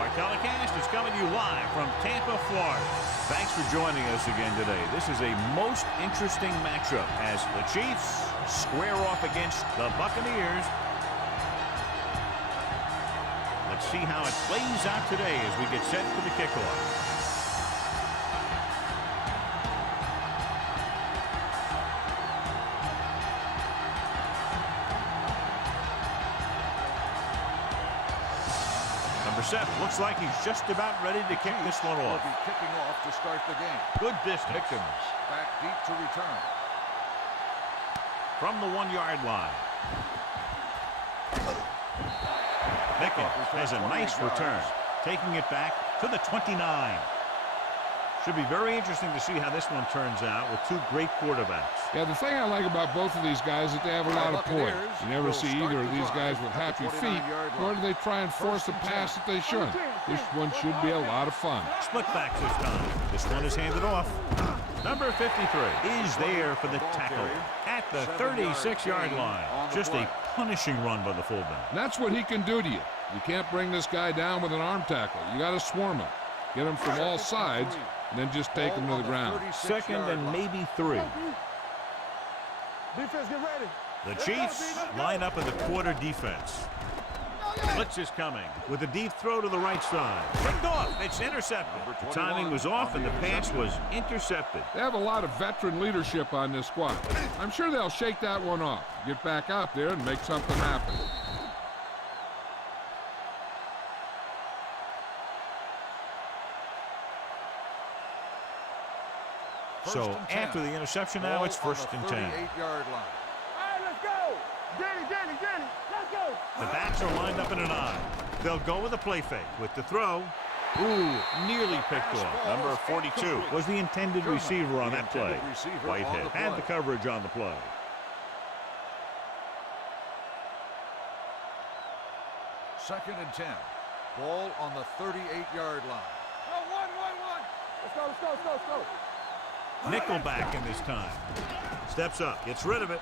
Our telecast is coming to you live from Tampa, Florida. Thanks for joining us again today. This is a most interesting matchup as the Chiefs square off against the Buccaneers. Let's see how it plays out today as we get set for the kickoff. Looks like he's just about ready to kick this one off. Will be kicking off to start the game. Good distance. Pickens back deep to return. From the 1-yard line. Pickens has a nice return. Taking it back to the 29. Should be very interesting to see how this one turns out with two great quarterbacks. Yeah, the thing I like about both of these guys is that they have a lot of poise. You never see either of these guys with happy feet, nor do they try and force a pass that they shouldn't. This one should be a lot of fun. Split back this time. This one is handed off. Number 53 is there for the tackle at the 36-yard line. Just a punishing run by the fullback. And that's what he can do to you. You can't bring this guy down with an arm tackle. You got to swarm him. Get him from all sides, and then just take him to the ground. Second and maybe 3. Defense, get ready. The Chiefs line up in the quarter defense. Blitz is coming with a deep throw to the right side. Picked off. It's intercepted. The timing was off, and the pass was intercepted. They have a lot of veteran leadership on this squad. I'm sure they'll shake that one off, get back out there, and make something happen. So after the interception now, it's first and 10. 38-yard line. All right, let's go. Danny, let's go. The backs are lined up in an eye. They'll go with a play fake with the throw. Ooh, nearly picked off. Number 42 was the intended receiver on that play. Whitehead had the coverage on the play. Second and 10. Ball on the 38-yard line. One. Let's go. Nickel back in this time. Steps up, gets rid of it,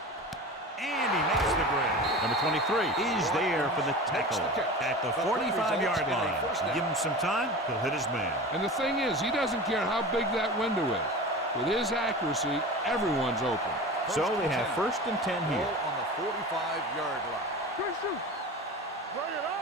and he makes the grab. Number 23 is there for the tackle at the 45-yard line. Give him some time, he'll hit his man. And the thing is, he doesn't care how big that window is. With his accuracy, everyone's open. So they have first and 10 here. Ball on the 45-yard line. Good shoot. Bring it up.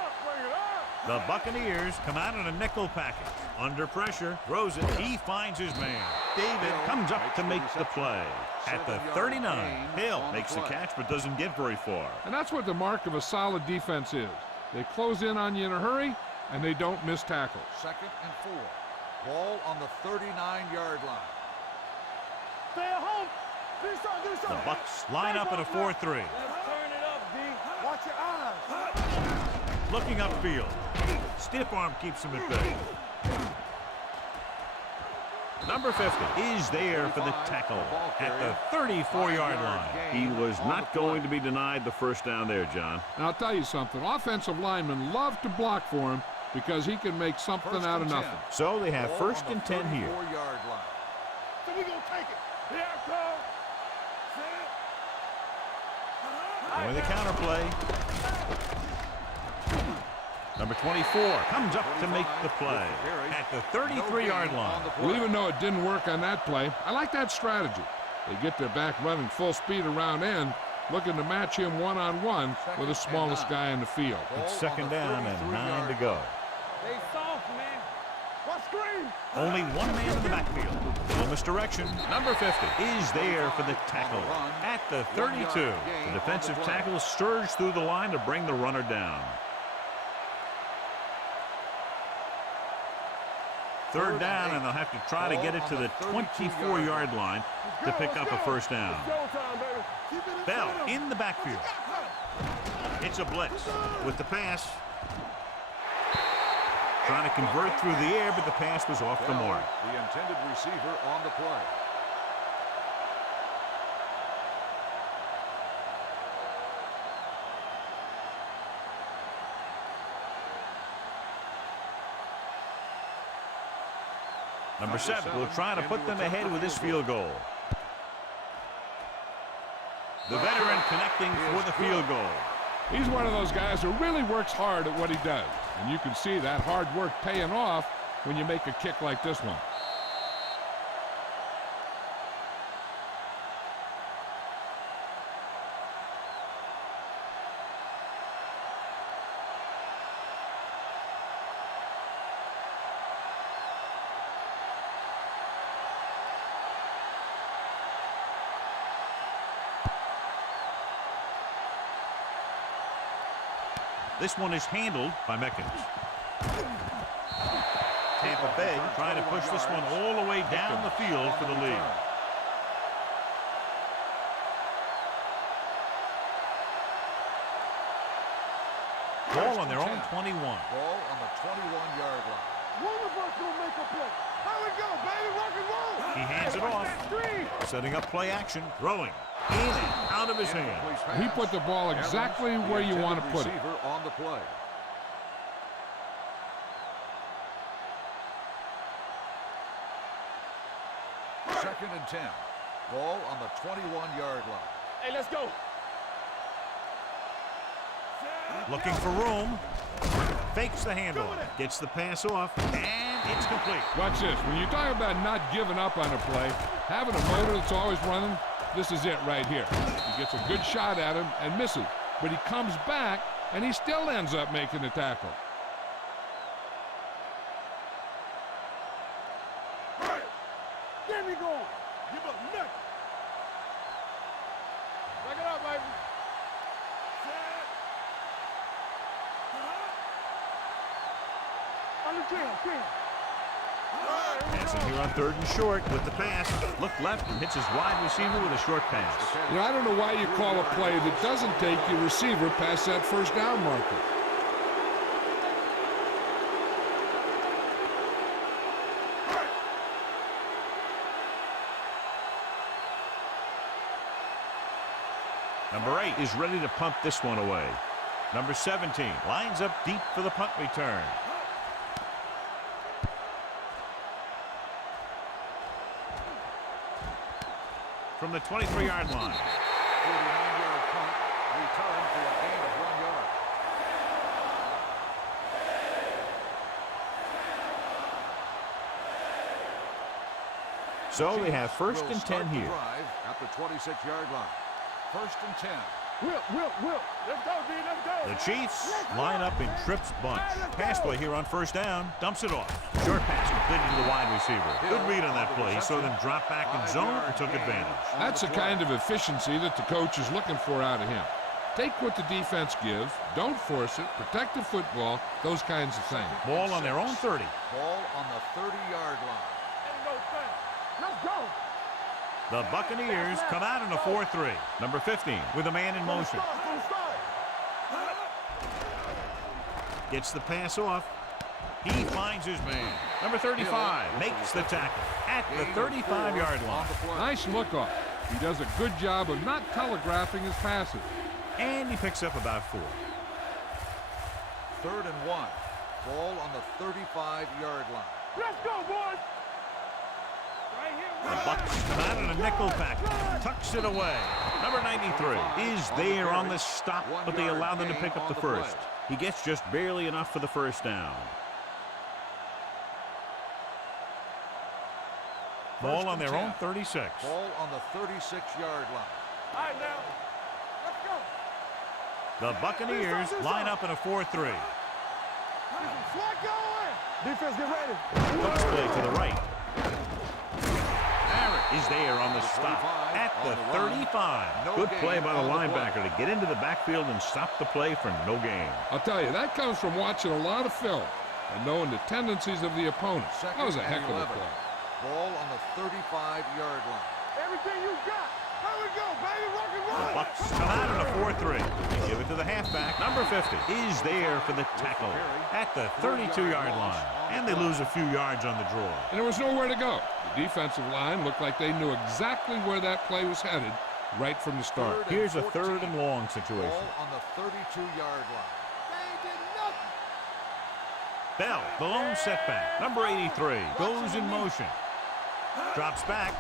The Buccaneers come out in a nickel package. Under pressure, throws it. He finds his man. David comes up to make the play. At the 39, Hill makes the catch but doesn't get very far. And that's what the mark of a solid defense is. They close in on you in a hurry, and they don't miss tackles. Second and 4. Ball on the 39-yard line. Stay at home. Do something. The Bucs line up at a 4-3. Let's turn it up, D. Watch your eyes. Looking upfield. Stiff arm keeps him at bay. Number 50 is there for the tackle at the 34-yard line. He was not going to be denied the first down there, John. And I'll tell you something. Offensive linemen love to block for him because he can make something out of nothing. So they have first and 10 here. So we're going to take it. Here it comes. Going the counterplay. Number 24 comes up to make the play at the 33-yard line. Well, even though it didn't work on that play, I like that strategy. They get their back running full speed around end, looking to match him one-on-one with the smallest guy in the field. It's second down and 9 to go. They soft, man. What screen? Only one man in the backfield. No misdirection. Number 50 is there for the tackle at the 32. The defensive tackle surged through the line to bring the runner down. Third down, and they'll have to try to get it to the 24-yard line to pick up a first down. Bell in the backfield. It's a blitz with the pass. Trying to convert through the air, but the pass was off the mark. The intended receiver on the play. Number 7 will try to put them ahead with this field goal. The veteran connecting for the field goal. He's one of those guys who really works hard at what he does. And you can see that hard work paying off when you make a kick like this one. This one is handled by Meckens. Tampa Bay trying to push this one all the way down the field for the lead. Ball on their own 21. Ball on the 21-yard line. One of us will make a play. Here we go, baby. Rock and roll. He hands it off. Setting up play action. Throwing. In and out of his hand. He put the ball exactly where you want to put it. On the play. Second and 10. Ball on the 21-yard line. Hey, let's go. Looking for room. Fakes the handoff. Gets the pass off. And it's complete. Watch this. When you talk about not giving up on a play, having a motor that's always running, this is it right here. He gets a good shot at him and misses. But he comes back, and he still ends up making the tackle. Get me going. Give up nothing. Back it up, baby. Passing here on 3rd and short with the pass. Look left and hits his wide receiver with a short pass. You know, I don't know why you call a play that doesn't take your receiver past that first down marker. Number 8 is ready to punt this one away. Number 17 lines up deep for the punt return. From the 23-yard line. 49-yard punt. Return for a gain of 1 yard. So they have 1st and 10 here. At the 26-yard line. 1st and 10. Whip. Let's go, D. Let's go. The Chiefs line up in trips bunch. Pass play here on 1st down. Dumps it off. Short pass completed to the wide receiver. Good read on that play. He saw them drop back in zone and took advantage. That's the kind of efficiency that the coach is looking for out of him. Take what the defense gives, don't force it, protect the football, those kinds of things. Ball on their own 30. Ball on the 30-yard line. Let's go. The Buccaneers come out in a 4-3. Number 15 with a man in motion. Gets the pass off. He finds his man. Number 35 makes the tackle at the 35-yard line. Nice look off. He does a good job of not telegraphing his passes. And he picks up about 4. 3rd and 1. Ball on the 35-yard line. Let's go, boys. The Bucs come out in a nickel pack. Tucks it away. Number 93 is there on the stop, but they allow them to pick up the first. He gets just barely enough for the first down. Ball on their own 36. Ball on the 36-yard line. All right, now. Let's go. The Buccaneers line up in a 4-3. Slide going. Defense, get ready. Hooks play to the right. Barrett is there on the stop at the 35. Good play by the linebacker to get into the backfield and stop the play for no gain. I'll tell you, that comes from watching a lot of film and knowing the tendencies of the opponent. That was a heck of a play. Ball on the 35-yard line. Everything you got. Here we go, baby. Rock and roll. The Bucs come out in a 4-3. They give it to the halfback. Number 50 is there for the tackle at the 32-yard line. And they lose a few yards on the draw. And there was nowhere to go. The defensive line looked like they knew exactly where that play was headed right from the start. Here's a 3rd and long situation. Ball on the 32-yard line. They did nothing. Bell, the lone setback. Number 83 goes in motion. Drops back.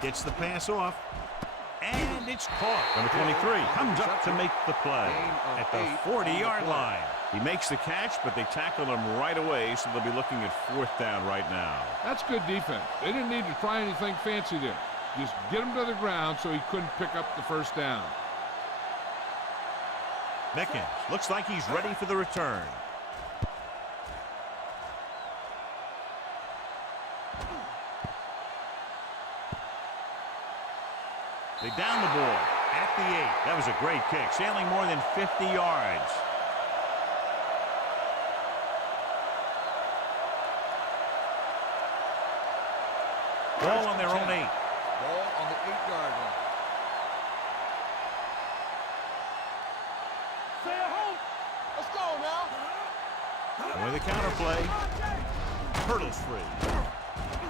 Gets the pass off. And it's caught. Number 23 comes up to make the play at the 40-yard line. He makes the catch, but they tackle him right away, so they'll be looking at 4th down right now. That's good defense. They didn't need to try anything fancy there. Just get him to the ground so he couldn't pick up the 1st down. Mickens looks like he's ready for the return. They down the ball at the 8. That was a great kick, sailing more than 50 yards. Ball on their own 8. Ball on the 8-yard line. Stay at home. Let's go now. And with a counter play, hurdles free.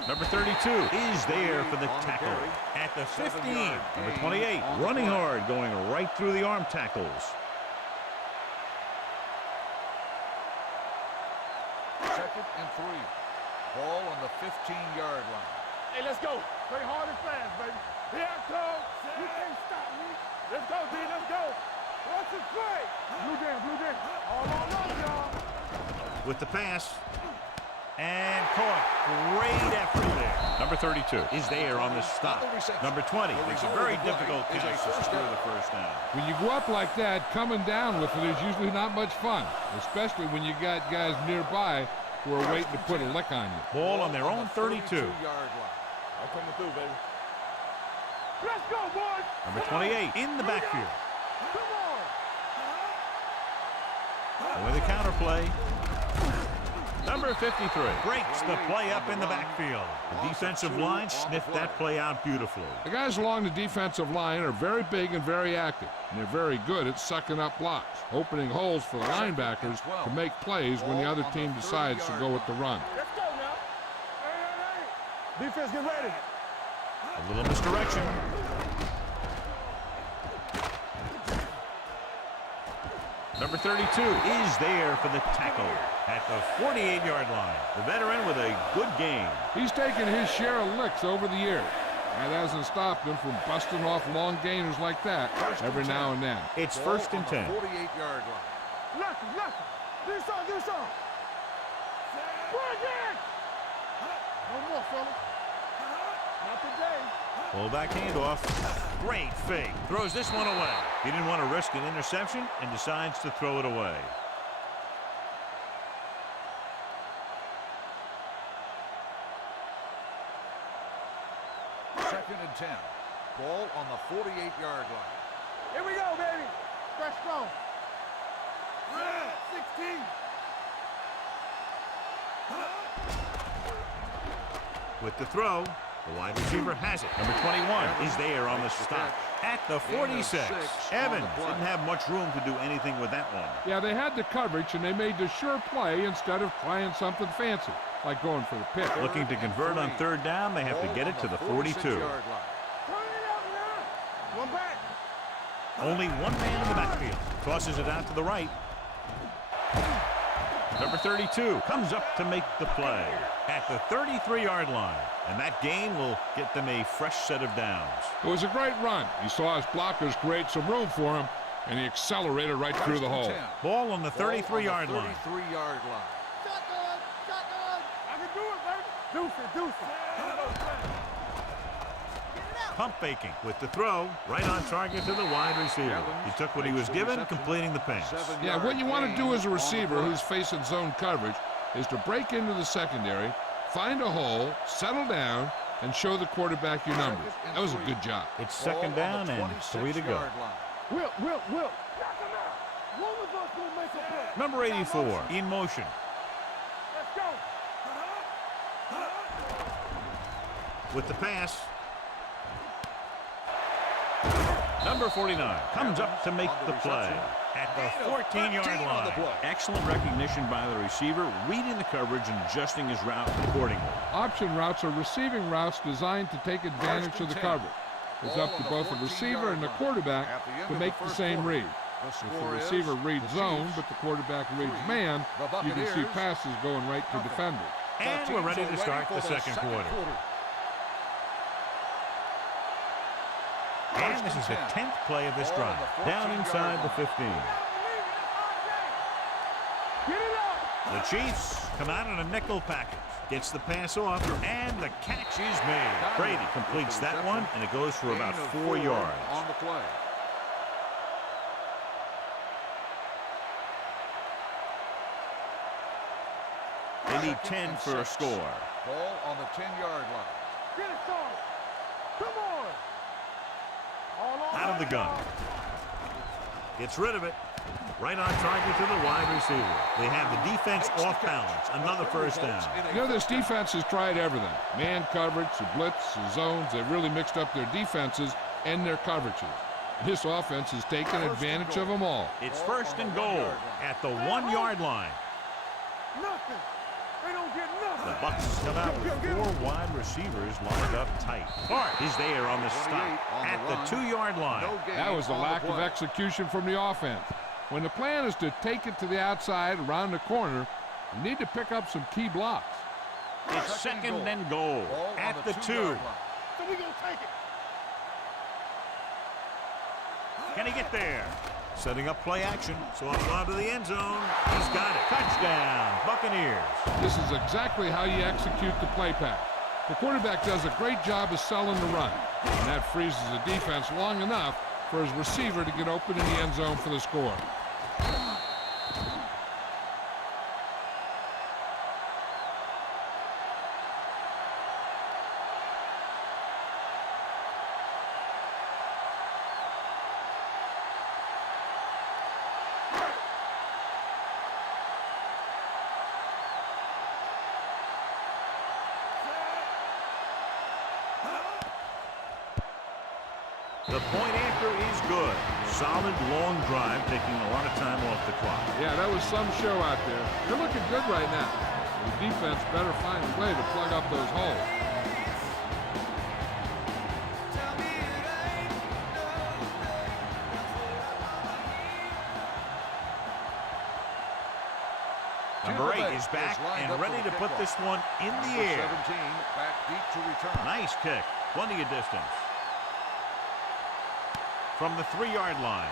Number 32 is there for the tackle at the 15. Number 28 running hard, going right through the arm tackles. Second and 3. Ball on the 15-yard line. Hey, let's go. Play hard and fast, baby. Here I come. You can't stop me. Let's go, D. Let's go. What's the play? Blue down, blue down. All on up, y'all. With the pass. And caught. Great effort there. Number 32 is there on the stop. Number 20 makes a very difficult catch to secure the 1st down. When you go up like that, coming down with it is usually not much fun, especially when you got guys nearby who are waiting to put a lick on you. Ball on their own 32. I'm coming through, baby. Let's go, boys. Number 28 in the backfield. Come on. And with a counter play. Number 53 breaks the play up in the backfield. The defensive line sniffed that play out beautifully. The guys along the defensive line are very big and very active, and they're very good at sucking up blocks, opening holes for the linebackers to make plays when the other team decides to go with the run. Let's go now. Hey. Defense, get ready. A little misdirection. Number 32 is there for the tackle at the 48-yard line. The veteran with a good game. He's taken his share of licks over the years. That hasn't stopped him from busting off long gainers like that every now and then. It's 1st and 10. 48-yard line. Listen. Do something. Bring it. No more, fellas. Not today. Fullback handoff. Great fake. Throws this one away. He didn't want to risk an interception and decides to throw it away. Second and 10. Ball on the 48-yard line. Here we go, baby. Let's go. 16. With the throw, the wide receiver has it. Number 21 is there on the stop at the 46. Evans didn't have much room to do anything with that one. Yeah, they had the coverage, and they made the sure play instead of trying something fancy, like going for the pick. Looking to convert on 3rd down, they have to get it to the 42. Turn it up now. One back. Only one man in the backfield. Tosses it out to the right. Number 32 comes up to make the play at the 33-yard line. And that gain will get them a fresh set of downs. It was a great run. He saw his blockers create some room for him, and he accelerated right through the hole. Ball on the 33-yard line. 33-yard line. Shotgun. I can do it, baby. Deuce it. Pump faking with the throw, right on target to the wide receiver. He took what he was given, completing the pass. Yeah, what you want to do as a receiver who's facing zone coverage is to break into the secondary, find a hole, settle down, and show the quarterback your numbers. That was a good job. It's 2nd down and 3 to go. Will. One of us will make a play. Number 84 in motion. Let's go. With the pass. Number 49 comes up to make the play at the 14-yard line. Excellent recognition by the receiver, reading the coverage and adjusting his route accordingly. Option routes are receiving routes designed to take advantage of the coverage. It's up to both the receiver and the quarterback to make the same read. If the receiver reads zone, but the quarterback reads man, you can see passes going right to defenders. And we're ready to start the second quarter. And this is the 10th play of this drive. Down inside the 15. The Chiefs come out in a nickel package. Gets the pass off, and the catch is made. Brady completes that one, and it goes for about 4 yards. On the play. They need 10 for a score. Ball on the 10-yard line. Get it, son. Come on. All Out of the gun. Gets rid of it. Right on target to the wide receiver. They have the defense off balance. Another first down. You know, this defense has tried everything. Man coverage, the blitz, the zones. They've really mixed up their defenses and their coverages. This offense has taken advantage of them all. It's first and goal at the 1-yard line. Nothing. They don't get nothing. The Bucs come out with 4 wide receivers lined up tight. Hart is there on the stop at the 2-yard line. That was a lack of execution from the offense. When the plan is to take it to the outside around the corner, you need to pick up some key blocks. It's second and goal at the 2. So we gonna take it. Can he get there? Setting up play action. So off onto the end zone. He's got it. Touchdown, Buccaneers. This is exactly how you execute the play pass. The quarterback does a great job of selling the run, and that freezes the defense long enough for his receiver to get open in the end zone for the score. The point after is good. Solid long drive, taking a lot of time off the clock. Yeah, that was some show out there. They're looking good right now. The defense better find a way to plug up those holes. Number 8 is back and ready to put this one in the air. 17 back deep to return. Nice kick. Plenty of distance. From the 3-yard line.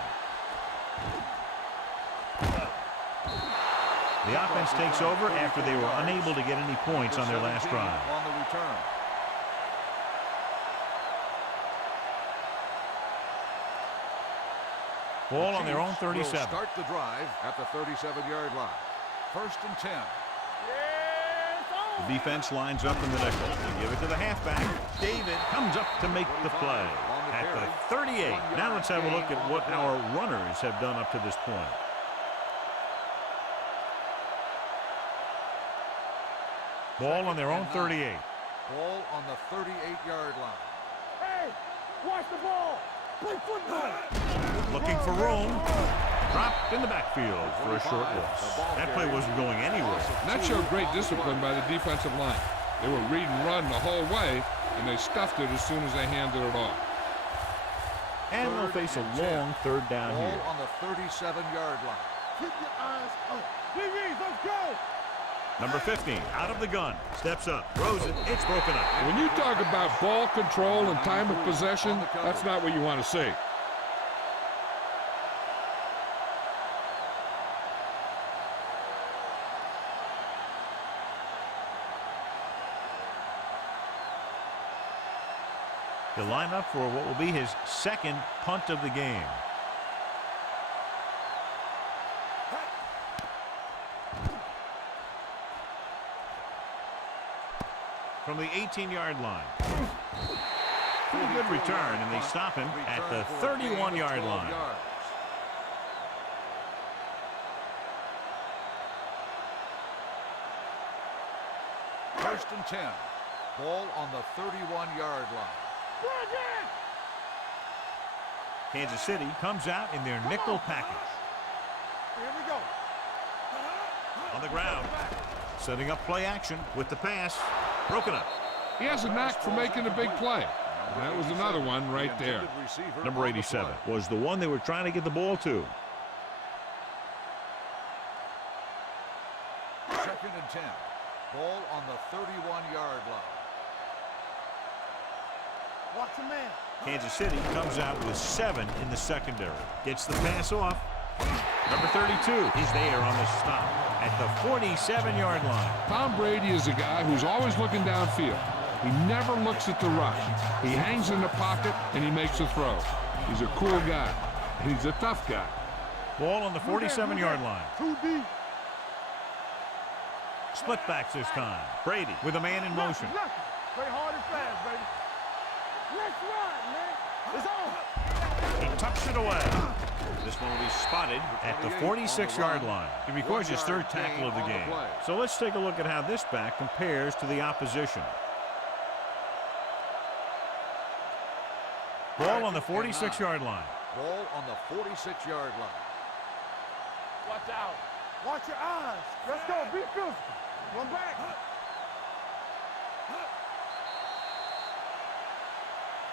The offense takes over after they were unable to get any points on their last drive. On the return. Ball on their own 37. Start the drive at the 37-yard line. First and 10. The defense lines up in the nickel. They give it to the halfback. David comes up to make the play at the 38. Now let's have a look at what our runners have done up to this point. Ball on their own 38. Ball on the 38-yard line. Hey, watch the ball. Play football. Looking for room. Dropped in the backfield for a short loss. That play wasn't going anywhere. That showed great discipline by the defensive line. They were read and run the whole way, and they stuffed it as soon as they handed it off. And they'll face a long third down here. Ball on the 37-yard line. Keep your eyes up. DBs, let's go. Number 15, out of the gun. Steps up, throws it. It's broken up. When you talk about ball control and time of possession, that's not what you want to see. He'll line up for what will be his second punt of the game. From the 18-yard line. Pretty good return, and they stop him at the 31-yard line. First and 10. Ball on the 31-yard line. Kansas City comes out in their nickel package. Here we go. On the ground. Setting up play action with the pass. Broken up. He has a knack for making a big play. And that was another one right there. Number 87 was the one they were trying to get the ball to. Second and 10. Ball on the 31-yard line. Watch the man. Kansas City comes out with 7 in the secondary. Gets the pass off. Number 32 is there on the stop at the 47-yard line. Tom Brady is a guy who's always looking downfield. He never looks at the rush. He hangs in the pocket, and he makes a throw. He's a cool guy. He's a tough guy. Ball on the 47-yard line. Too deep. Split backs this time. Brady with a man in motion. Play hard and fast, baby. Let's run, man. It's on. He tucks it away. This one will be spotted at the 46-yard line. He records his third tackle of the game. So let's take a look at how this back compares to the opposition. Ball on the 46-yard line. Ball on the 46-yard line. Watch out. Watch your eyes. Let's go. Be physical. Run back.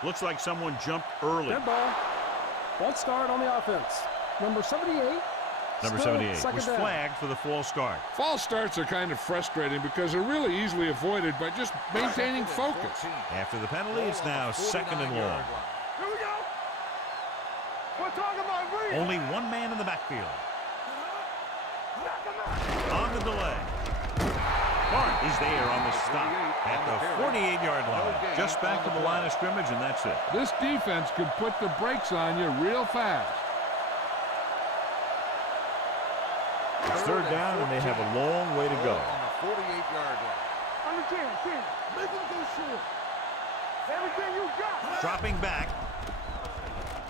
Looks like someone jumped early. Dead ball. False start on the offense. Number 78. Number 78 was flagged for the false start. False starts are kind of frustrating because they're really easily avoided by just maintaining focus. After the penalty, it's now 2nd and long. Here we go. We're talking about real. Only one man in the backfield. Knock him out. On the delay. Bart is there on the stop at the 48-yard line. Just back to the line of scrimmage, and that's it. This defense can put the brakes on you real fast. It's third down, and they have a long way to go. On the 48-yard line. Under 10. Make him go short. Everything you got. Dropping back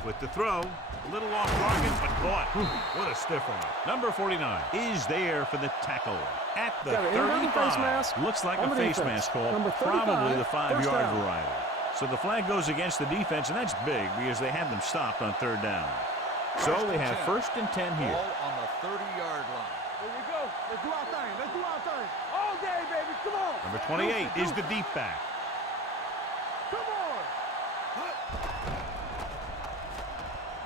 with the throw. A little off target, but caught. What a stiff one. Number 49 is there for the tackle at the 35. Looks like a face mask call, probably the 5-yard variety. So the flag goes against the defense, and that's big because they had them stopped on third down. So they have 1st and 10 here. Ball on the 30-yard line. Here we go. Let's do our thing. Let's do our thing. All day, baby. Come on. Number 28 is the deep back. Come on.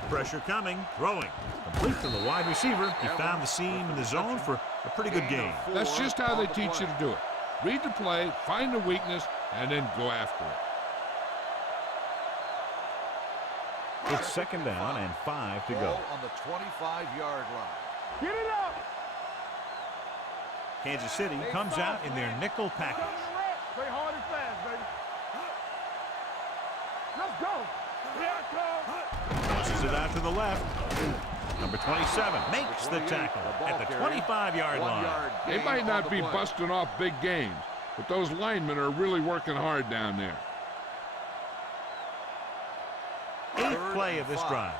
Pressure coming, throwing. Complete to the wide receiver. He found the seam in the zone for a pretty good game. That's just how they teach you to do it. Read the play, find the weakness, and then go after it. It's 2nd down and 5 to go. Ball on the 25-yard line. Get it up. Kansas City comes out in their nickel package. Play hard and fast, baby. Let's go. Here I come. Tosses it out to the left. Number 27 makes the tackle at the 25-yard line. They might not be busting off big games, but those linemen are really working hard down there. 8th play of this drive.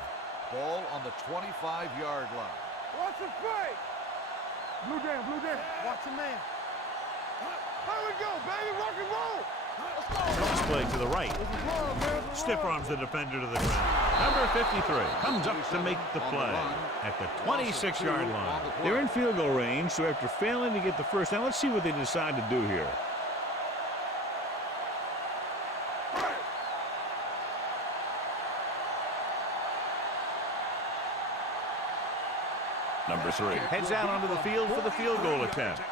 Ball on the 25-yard line. Watch the play. Blue down. Watch the man. There we go, baby. Rock and roll. Let's go. Cross play to the right. Stiff arms the defender to the ground. Number 53 comes up to make the play at the 26-yard line. They're in field goal range, so after failing to get the first down, let's see what they decide to do here. Number 3 heads out onto the field for the field goal attempt.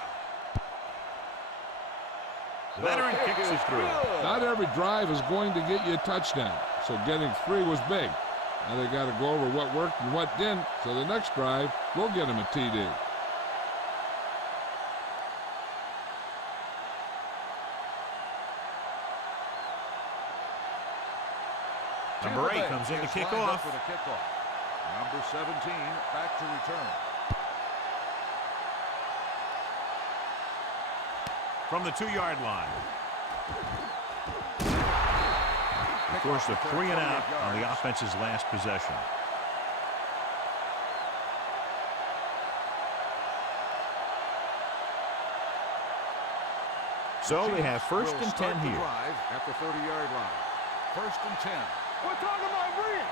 The veteran kicks it through. Not every drive is going to get you a touchdown, so getting 3 was big. Now they got to go over what worked and what didn't, so the next drive will get them a TD. Number 8 comes in to kick off. Number 17 back to return. From the 2-yard line. Forced a 3 and out on the offense's last possession. So they have 1st and 10 here. At the 30-yard line. 1st and 10. We're talking about real.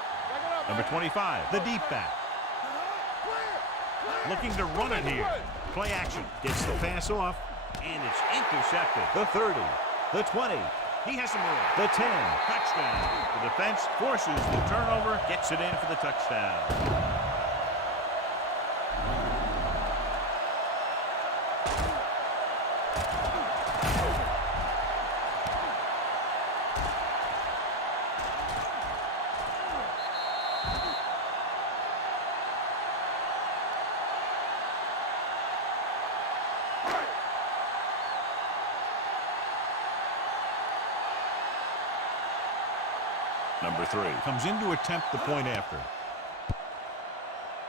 Number 25, the deep back. Looking to run it here. Play action. Gets the pass off, and it's intercepted. The 30, the 20. He has some more. The 10, touchdown. The defense forces the turnover, gets it in for the touchdown. Number 3 comes in to attempt the point after.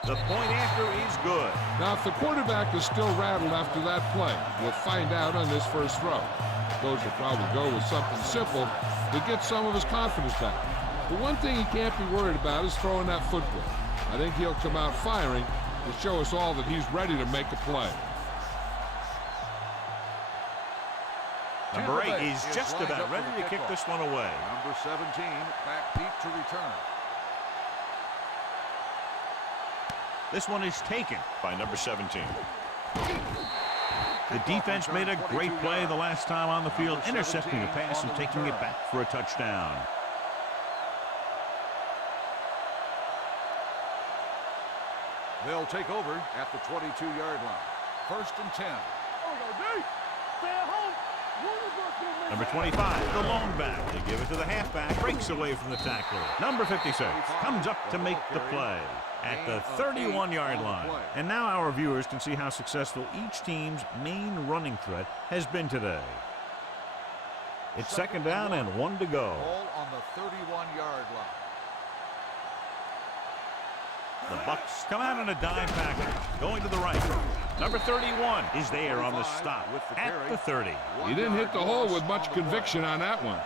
The point after is good. Now, if the quarterback is still rattled after that play, we'll find out on this first throw. Coach will probably go with something simple to get some of his confidence back. The one thing he can't be worried about is throwing that football. I think he'll come out firing to show us all that he's ready to make a play. Number 8 is just about ready to kick this one away. Number 17 back deep to return. This one is taken by number 17. The defense made a great play the last time on the field, intercepting the pass and taking it back for a touchdown. They'll take over at the 22-yard line. 1st and 10. Number 25, the lone back. They give it to the halfback, breaks away from the tackler. Number 56 comes up to make the play at the 31-yard line. And now our viewers can see how successful each team's main running threat has been today. It's 2nd down and 1 to go. Ball on the 31-yard line. The Bucs come out in a dime package, going to the right. Number 31 is there on the stop at the 30. He didn't hit the hole with much conviction on that one.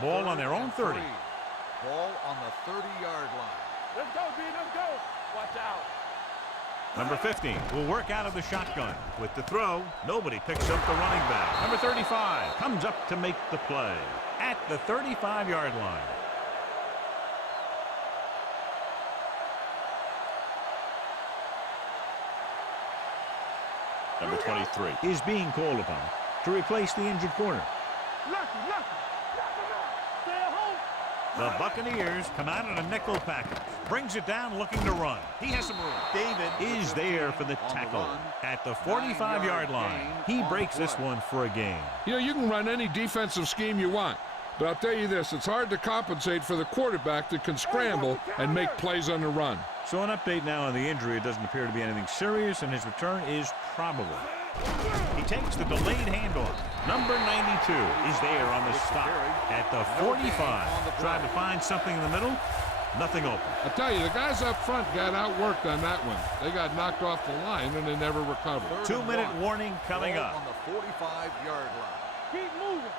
Ball on their own 30. Ball on the 30-yard line. Let's go, D. Let's go. Watch out. Number 15 will work out of the shotgun. With the throw, nobody picks up the running back. Number 35 comes up to make the play at the 35-yard line. Number 23 is being called upon to replace the injured corner. The Buccaneers come out in a nickel package. Brings it down looking to run. He has some room. David is there for the tackle at the 45-yard line. He breaks this one for a gain. You know, you can run any defensive scheme you want. But I'll tell you this, it's hard to compensate for the quarterback that can scramble and make plays on the run. So an update now on the injury. It doesn't appear to be anything serious, and his return is probable. He takes the delayed handoff. Number 92 is there on the stop at the 45. Trying to find something in the middle. Nothing open. I tell you, the guys up front got outworked on that one. They got knocked off the line, and they never recovered. 2-minute warning coming up. On the 45-yard line. Keep moving.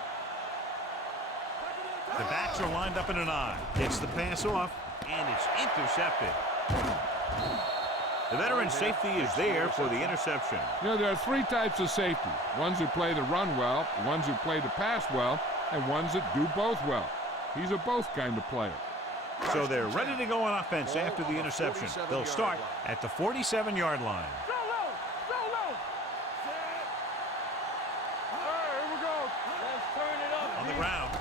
The backs are lined up in an I. Gets the pass off, and it's intercepted. The veteran safety is there for the interception. You know, there are 3 types of safety. Ones who play the run well, ones who play the pass well, and ones that do both well. He's a both kind of player. So they're ready to go on offense after the interception. They'll start at the 47-yard line. Go low. Go low. All right, here we go. Let's turn it up. On the ground.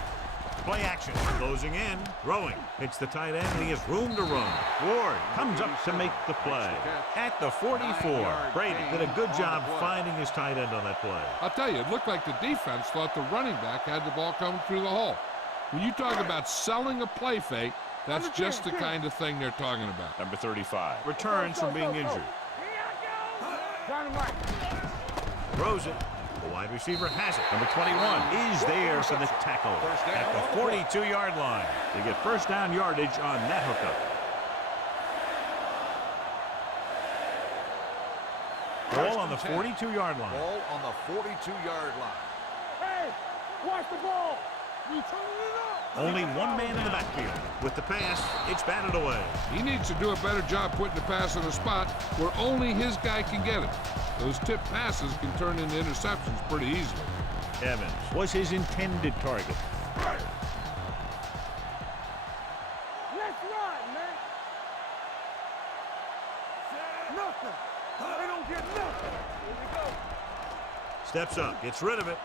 Play action. Closing in. Throwing. It's the tight end, and he has room to run. Ward comes up to make the play at the 44. Brady did a good job finding his tight end on that play. I'll tell you, it looked like the defense thought the running back had the ball coming through the hole. When you talk about selling a play fake, that's just the kind of thing they're talking about. Number 35 returns from being injured. Dynamite. Throws it. The wide receiver has it. Number 21 is there for the tackle at the 42-yard line. They get first down yardage on that hookup. Ball on the 42-yard line. Ball on the 42-yard line. Hey, watch the ball. You turning it up. Only one man in the backfield. With the pass, it's batted away. He needs to do a better job putting the pass in a spot where only his guy can get it. Those tip passes can turn into interceptions pretty easily. Evans was his intended target. Let's run, man. Nothing. They don't get nothing. Here we go. Steps up, gets rid of it.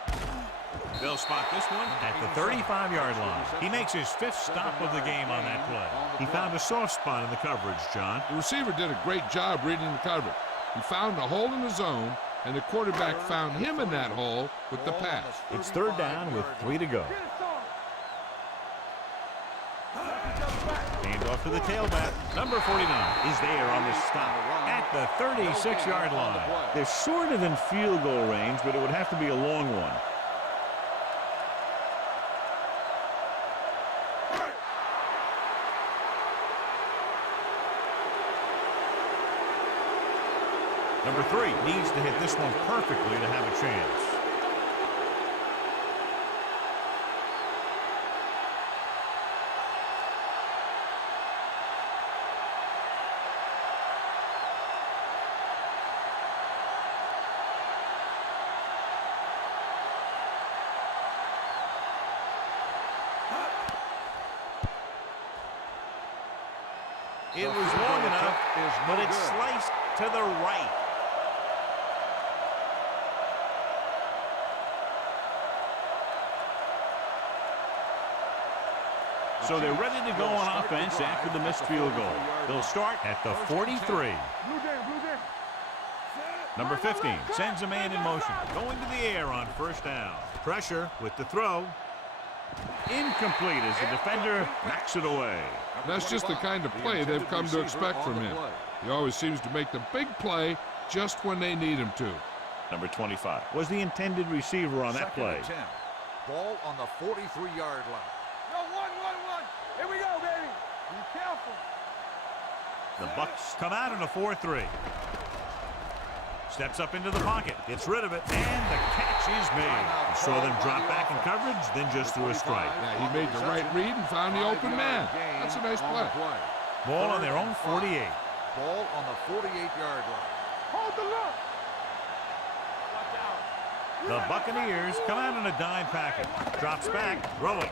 They'll spot this one at the 35-yard line. He makes his 5th stop of the game on that play. He found a soft spot in the coverage, John. The receiver did a great job reading the coverage. He found a hole in the zone, and the quarterback found him in that hole with the pass. It's 3rd down with 3 to go. Hand off to the tailback. Number 49 is there on the stop at at the 36-yard line. They're sort of in field goal range, but it would have to be a long one. Number 3 needs to hit this one perfectly to have a chance. It was long enough, but it's sliced to the right. So they're ready to go on offense after the missed field goal. They'll start at the 43. Number 15 sends a man in motion, going to the air on first down. Pressure with the throw. Incomplete as the defender knocks it away. That's just the kind of play they've come to expect from him. He always seems to make the big play just when they need him to. Number 25 was the intended receiver on that play. Ball on the 43-yard line. No, one. Here we go, baby. Be careful. The Bucs come out in a 4-3. Steps up into the pocket, gets rid of it, and the catch is made. You saw them drop back in coverage, then just threw a strike. Yeah, he made the right read and found the open man. That's a nice play. Ball on their own 48. Ball on the 48-yard line. Hold the look. The Buccaneers come out in a dime package. Drops back, throwing.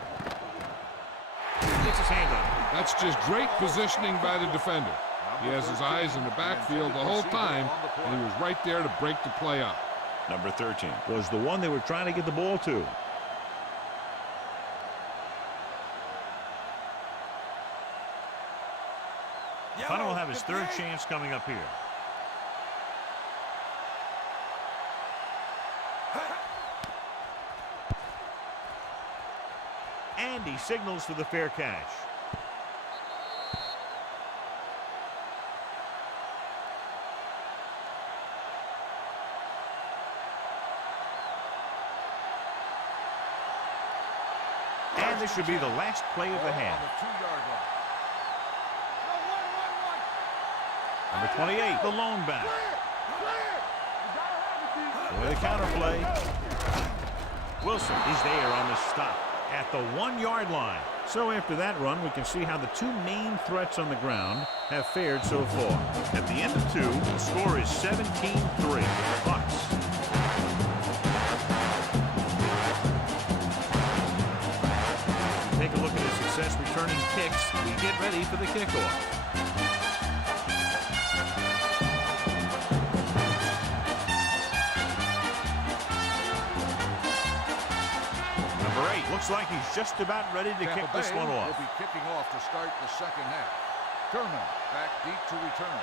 Gets his hand on it. That's just great positioning by the defender. He has his eyes in the backfield the whole time, and he was right there to break the play up. Number 13 was the one they were trying to get the ball to. Hunter will have his third chance coming up here. And he signals for the fair catch. And this should be the last play of the half. Number 28, the lone back. With a counter play. Wilson is there on the stop at the 1-yard line. So after that run, we can see how the two main threats on the ground have fared so far. At the end of 2, the score is 17-3. Bucs. Take a look at his success returning kicks. We get ready for the kickoff. Number 8 looks like he's just about ready to kick this one off. Will be kicking off to start the second half. Sherman back deep to return.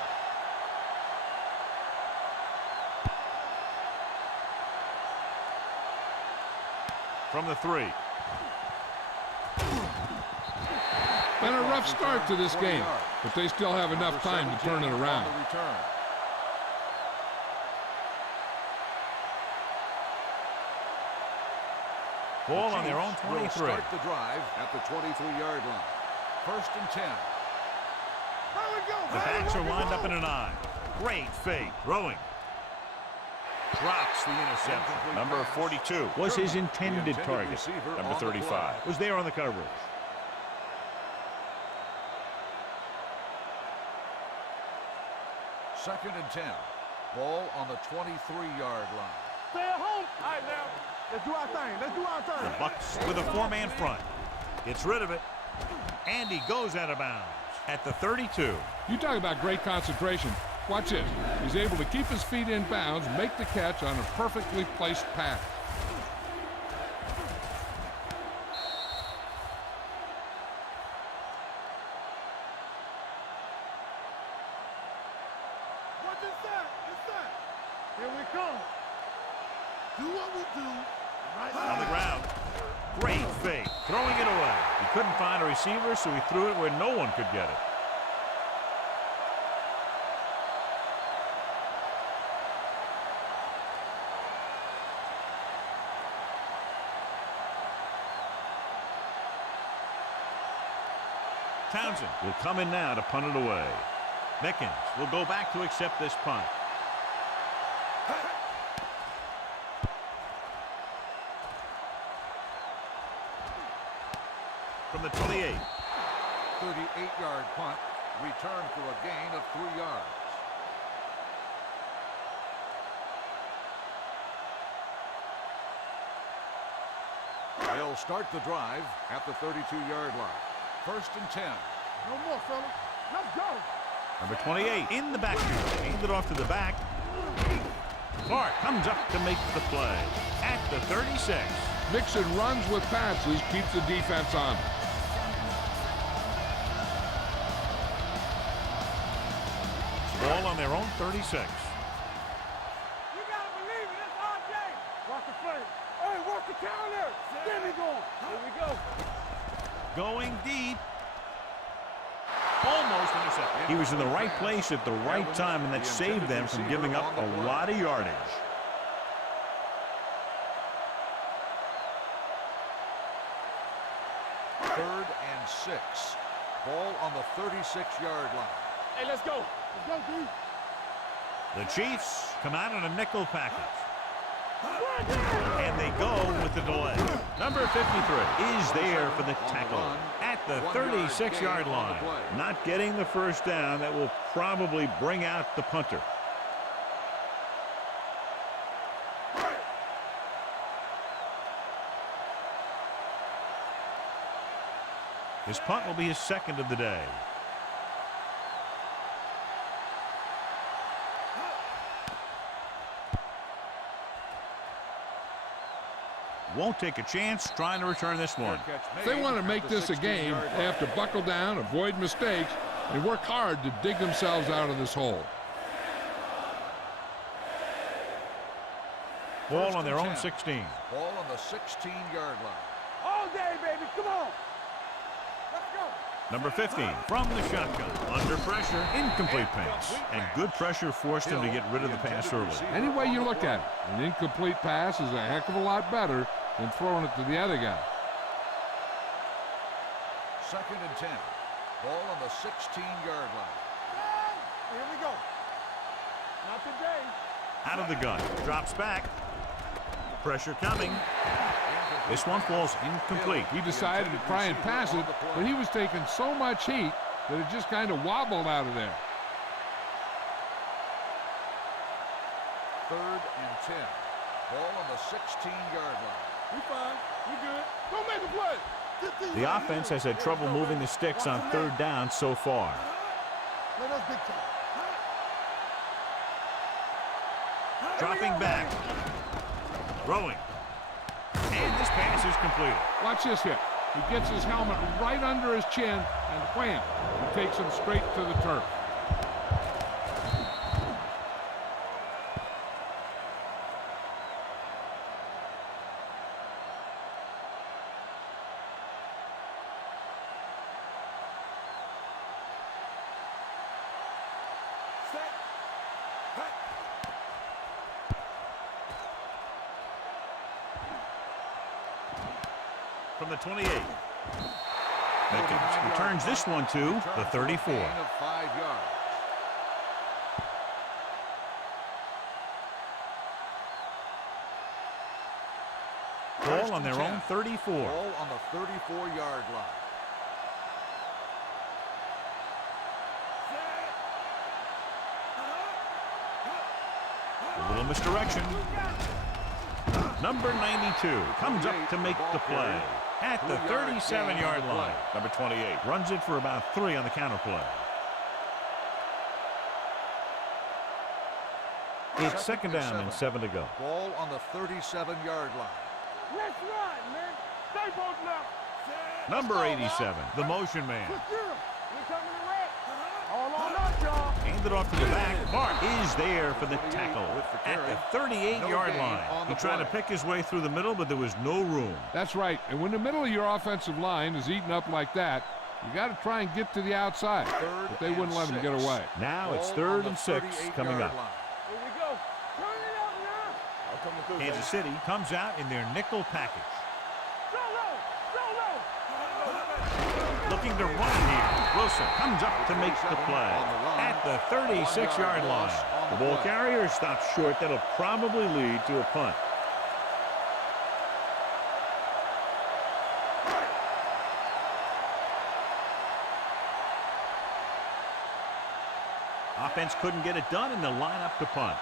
From the 3. Been a rough start to this game, but they still have enough time to turn it around. Ball on their own 23. Start the drive at the 23-yard line. 1st and 10. The backs are lined up in an eye. Great fake. Throwing. Drops the interception. Number 42 was his intended target. Number 35 was there on the coverage. Second and 10. Ball on the 23-yard line. Stay at home. All right, now. Let's do our thing. Let's do our thing. The Bucs with a 4-man front. Gets rid of it. And he goes out of bounds at the 32. You talk about great concentration. Watch this. He's able to keep his feet in bounds, make the catch on a perfectly placed pass. What is that? It's that. Here we come. Do what we do. Right On the ground. Great fake. Throwing it away. He couldn't find a receiver, so he threw it where no one could get it. Townsend will come in now to punt it away. Mickens will go back to accept this punt. From the 28. 38-yard punt, returned for a gain of 3 yards. They'll start the drive at the 32-yard line. 1st and 10. No more, fella. Let's go. Number 28 in the backfield. Aimed it off to the back. Clark comes up to make the play at the 36. Mixon runs with passes, keeps the defense on. Ball on their own 36. You gotta believe it. It's RJ. Watch the play. Hey, watch the counter. There we go. Here we go. Going deep. Almost intercepted. He was in the right place at the right time, and that saved them from giving up a lot of yardage. Third and 6. Ball on the 36-yard line. Hey, let's go. Let's go, dude. The Chiefs come out in a nickel package. And they go with the delay. Number 53 is there for the tackle at the 36-yard line. Not getting the first down. That will probably bring out the punter. His punt will be his second of the day. Won't take a chance trying to return this one. If they want to make this a game, they have to buckle down, avoid mistakes, and work hard to dig themselves out of this hole. Ball on their own 16. Ball on the 16-yard line. All day, baby. Come on. Let's go. Number 15 from the shotgun. Under pressure, incomplete pass. And good pressure forced him to get rid of the pass early. Any way you look at it, an incomplete pass is a heck of a lot better than throwing it to the other guy. 2nd and 10. Ball on the 16-yard line. Here we go. Not today. Out of the gun. Drops back. Pressure coming. This one falls incomplete. He decided to try and pass it, but he was taking so much heat that it just kind of wobbled out of there. 3rd and 10. Ball on the 16-yard line. We fine. We good. Go make a play. The offense has had trouble moving the sticks on 3rd down so far. Let us big time. Dropping back. Throwing. And this pass is completed. Watch this here. He gets his helmet right under his chin, and wham, he takes him straight to the turf. From the 28. Mickens returns this one to the 34. Gain of 5 yards. Ball on their own 34. Ball on the 34-yard line. A little misdirection. Number 92 comes up to make the play at the 37-yard line. Number 28 runs it for about 3 on the counter play. It's 2nd down and 7 to go. Ball on the 37-yard line. Let's run, man. Stay both left. Number 87, the motion man. Secure. We're coming to wreck. All on us, y'all. Handed off to the back. Clark is there for the tackle at the 38-yard line. He tried to pick his way through the middle, but there was no room. That's right. And when the middle of your offensive line is eaten up like that, you got to try and get to the outside. But they wouldn't let him get away. Now it's 3rd and 6 coming up. Here we go. Turn it up now. I'm coming through. Kansas City comes out in their nickel package. Solo. Solo. Looking looking to run it here. Wilson comes up to make the play at the 36-yard line. The ball carrier stops short. That'll probably lead to a punt. Offense couldn't get it done, and they'll line up to punt.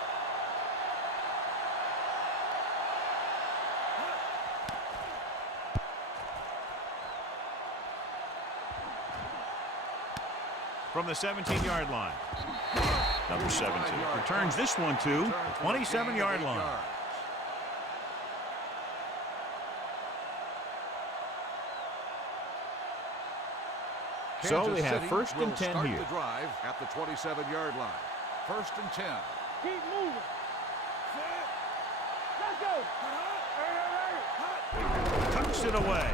From the 17-yard line. Number 17. Returns this one to the 27-yard line. So they have first and 10 here. The drive at the 27-yard line. First and 10. Keep moving. Let's go. Tucks it away.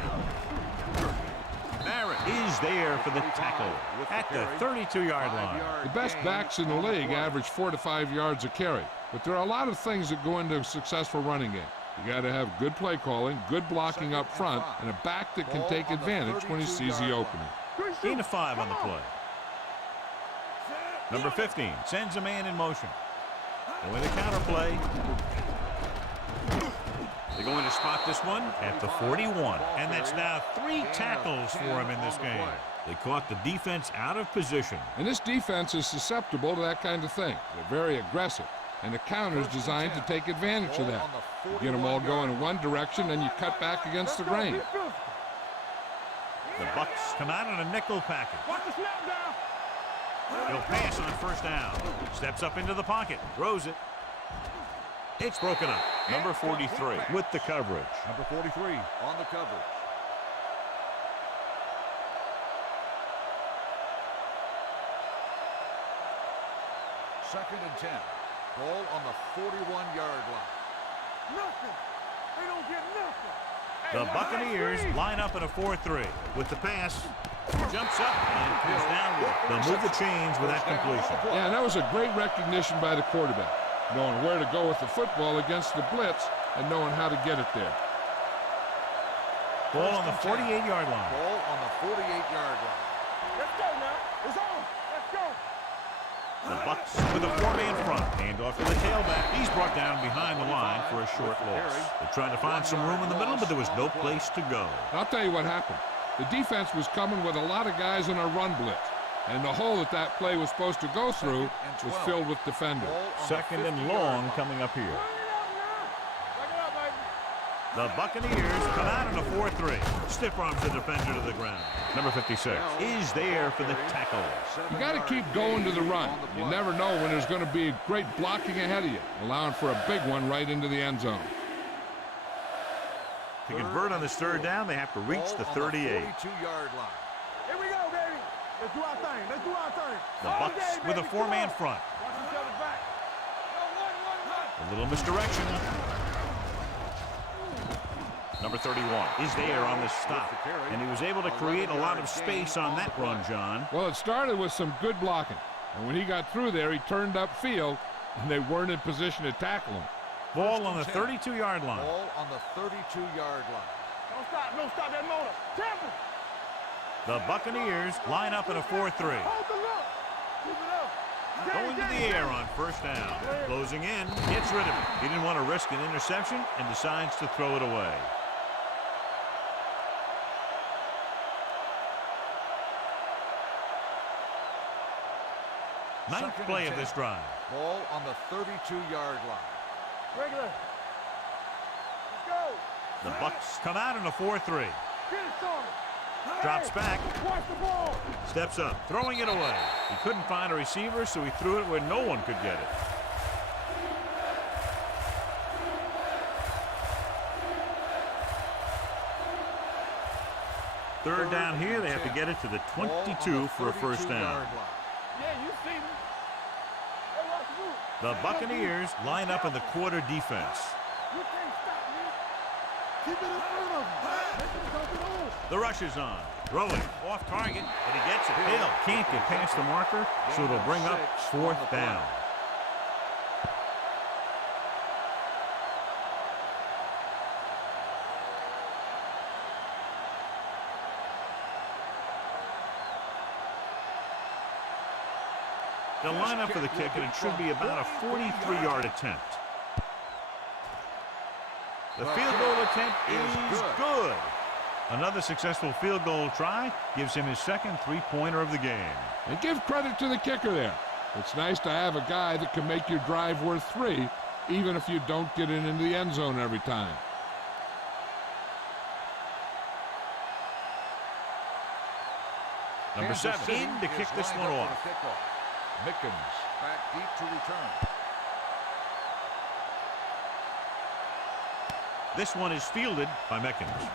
Barrett is there for the tackle at the 32-yard line. The best backs in the league average 4 to 5 yards a carry. But there are a lot of things that go into a successful running game. You got to have good play calling, good blocking up front, and a back that can take advantage when he sees the opening. Gain of 5 on the play. Number 15 sends a man in motion. Going to counter play. They're going to spot this one at the 41. And that's now 3 tackles for him in this game. They caught the defense out of position. And this defense is susceptible to that kind of thing. They're very aggressive. And the counter is designed to take advantage of that. You get them all going in one direction, and you cut back against the grain. The Bucs come out in a nickel package. Watch the snap down. He'll pass on first down. Steps up into the pocket. Throws it. It's broken up. Number 43 with the coverage. Number 43 on the coverage. Second and 10. Ball on the 41-yard line. Nothing. They don't get nothing. The Buccaneers line up in a 4-3. With the pass, jumps up and comes down with it. They'll move the chains with that completion. Yeah, and that was a great recognition by the quarterback, knowing where to go with the football against the blitz and knowing how to get it there. Ball on the 48-yard line. Ball on the 48-yard line. Let's go now. It's on. Let's go. The Bucs with a 4-man front. Hand off to the tailback. He's brought down behind the line for a short loss. They're trying to find some room in the middle, but there was no place to go. I'll tell you what happened. The defense was coming with a lot of guys in a run blitz, and the hole that play was supposed to go through was filled with defenders. Second and long coming up here. Back it up, baby. The Buccaneers come out in a 4-3. Stiff arms the defender to the ground. Number 56 Is there for the tackle. You got to keep going to the run. You never know when there's going to be great blocking ahead of you, allowing for a big one right into the end zone. To convert on this third down, they have to reach the 38. 42-yard line. Here we go, baby. Let's do our thing. Let's do our thing. The All Bucs day, with a baby. 4-man front. Watch each other's back. Go, A little misdirection. Number 31 is there on the stop. And he was able to create a lot of space on that run, John. Well, it started with some good blocking. And when he got through there, he turned upfield, and they weren't in position to tackle him. Ball on the 32-yard line. Ball on the 32-yard line. Don't stop that motor. Temple. The Buccaneers line up in a 4-3. Hold the look. Keep it up. Going to the air on first down. Closing in, gets rid of it. He didn't want to risk an interception and decides to throw it away. Ninth play of this drive. Ball on the 32-yard line. Regular. Let's go. The Bucs come out in a 4-3. Get it started. Drops back. Watch the ball. Steps up, throwing it away. He couldn't find a receiver, so he threw it where no one could get it. Third down here, they have to get it to the 22 for a first down. Yeah, you see me. Hey, watch the move. The Buccaneers line up in the quarter defense. You can't stop me. Keep it in front of him. Make him dump it on. The rush is on. Throwing off target, but he gets it. Hill can't get past the marker, so it'll bring up fourth down. They'll line up for the kick, and it should be about a 43-yard attempt. The field goal attempt is good. Another successful field goal try gives him his second three-pointer of the game. And give credit to the kicker there. It's nice to have a guy that can make your drive worth 3, even if you don't get it into the end zone every time. Number 7 in to kick this one off. Mickens back deep to return. This one is fielded by Mickens.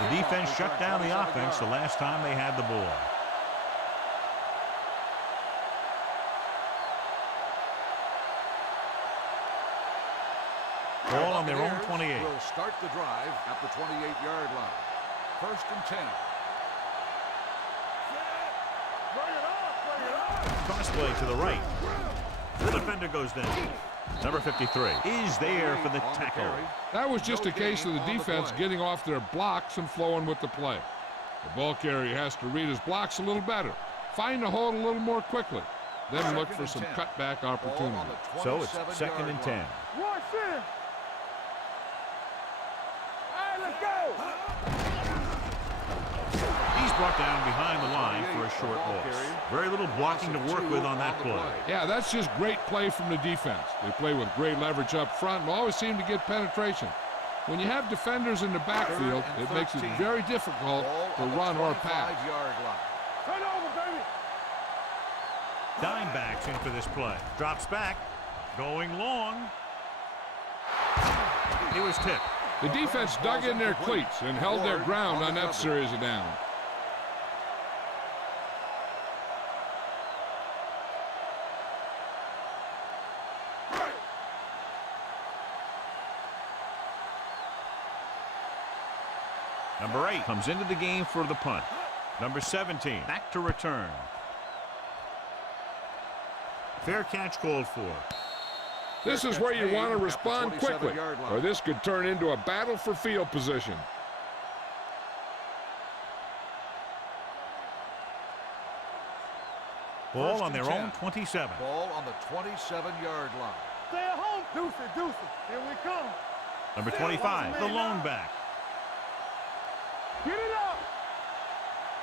The defense shut down the offense the last time they had the ball. Ball on their own 28. Will start the drive at the 28-yard line. 1st and 10. Cross play to the right. The defender goes down. Number 53 is there for the tackle. That was just a case of the defense getting off their blocks and flowing with the play. The ball carrier has to read his blocks a little better, find the hole a little more quickly, then look for some cutback opportunity. So it's 2nd and 10. Watch this. All right, let's go. He's brought down behind the line for a short loss. Very little blocking to work with on that play. Yeah, that's just great play from the defense. They play with great leverage up front and always seem to get penetration. When you have defenders in the backfield, it makes it very difficult to run or pass. Turn over, baby. Dime backs in for this play. Drops back. Going long. It was tipped. The defense dug in their cleats and held their ground on that series of downs. Number 8 comes into the game for the punt. Number 17 back to return. Fair catch called for. This is where you want to respond quickly, or this could turn into a battle for field position. Ball on their own 27. Ball on the 27-yard line. Stay at home. Deuce it, deuce it. Here we come. Number 25, the lone back. Get it up.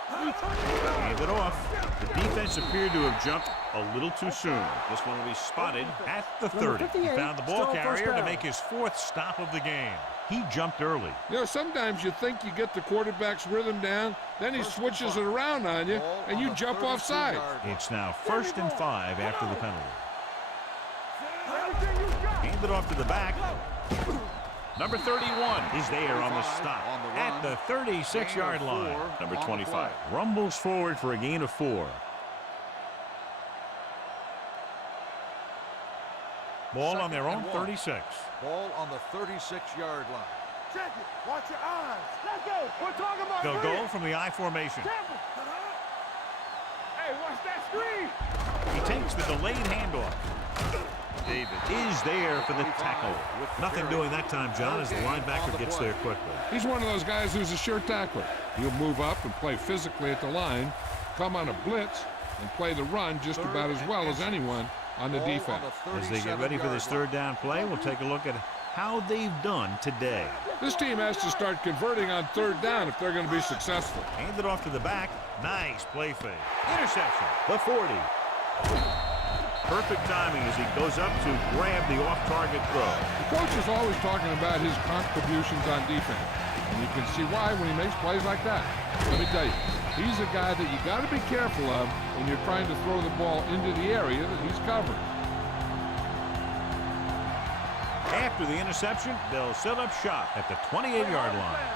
Hand it off. The defense appeared to have jumped a little too soon. This one will be spotted at the 30. He found the ball carrier to make his 4th stop of the game. He jumped early. You know, sometimes you think you get the quarterback's rhythm down, then he switches it around on you, and you jump off sides. It's now 1st and 5 after the penalty. Hand it off to the back. Number 31 is there on the stop at the 36-yard line. Number 25 rumbles forward for a gain of 4. Ball on their own 36. Ball on the 36-yard line. Check it. Watch your eyes. Let's go. We're talking about They'll go from the I formation. Hey, watch that screen. He takes the delayed handoff. David is there for the tackle. Nothing doing that time, John, as the linebacker gets there quickly. He's one of those guys who's a sure tackler. He'll move up and play physically at the line, come on a blitz, and play the run just about as well as anyone on the defense. As they get ready for this 3rd down play, we'll take a look at how they've done today. This team has to start converting on 3rd down if they're going to be successful. Hand it off to the back. Nice play fake. Interception. The 40. Perfect timing as he goes up to grab the off-target throw. The coach is always talking about his contributions on defense, and you can see why when he makes plays like that. Let me tell you, he's a guy that you got to be careful of when you're trying to throw the ball into the area that he's covering. After the interception, they'll set up shop at the 28-yard line.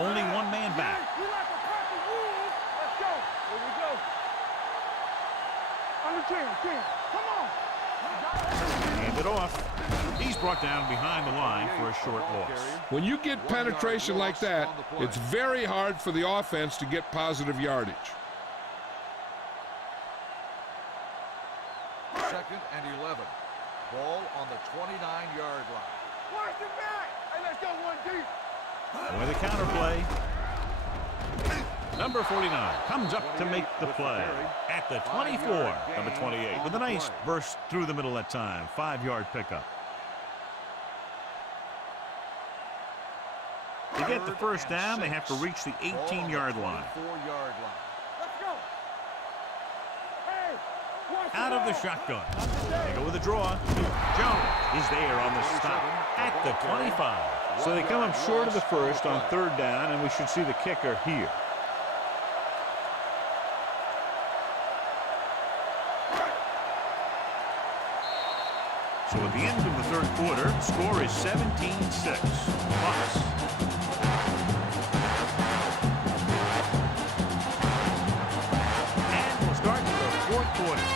Only one man back. Let's go. Here we go. On the 10. Come on. Hand it off. He's brought down behind the line for a short loss. When you get penetration like that, it's very hard for the offense to get positive yardage. 2nd and 11. Ball on the 29-yard line. Watch it back. Hey, let's go 1 deep. With a counter play. Number 49 comes up to make the play at the 24. Number 28 With a nice burst through the middle that time. 5-yard pickup. To get the first down, they have to reach the 18-yard line. Let's go. Hey, watch Out of the shotgun. They go with a draw. Jones is there on the stop at the 25. So they come up short of the first on 3rd down, and we should see the kicker here. So at the end of the 3rd quarter, the score is 17-6. Bucks. And we'll start the 4th quarter.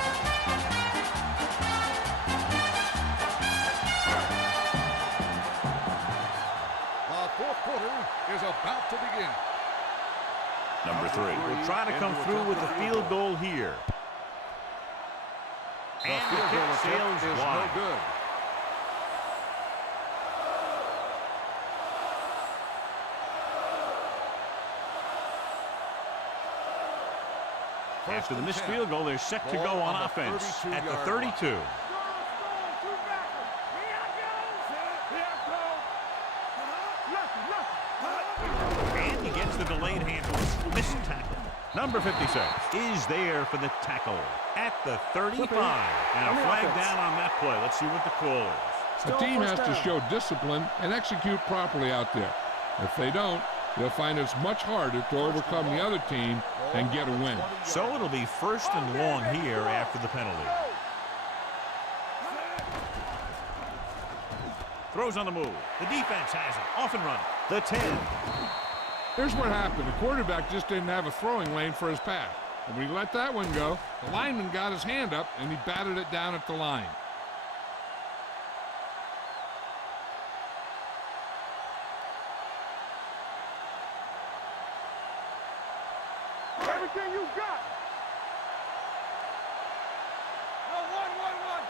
The 4th quarter is about to begin. Number 3. We'll try to come through with a field goal here. The And field goal the kick attempt sails is no wide. good. After the missed field goal, they're set to go on offense at the 32. And he gets the delayed handle. Missed tackle. Number 56 is there for the tackle at the 35. And a flag down on that play. Let's see what the call is. The team has to show discipline and execute properly out there. If they don't, they'll find it's much harder to overcome the other team and get a win. So it'll be 1st and long here after the penalty. Throws on the move. The defense has it. Off and running. The 10. Here's what happened. The quarterback just didn't have a throwing lane for his pass. And when he let that one go, the lineman got his hand up and he batted it down at the line. Everything you got. No, one.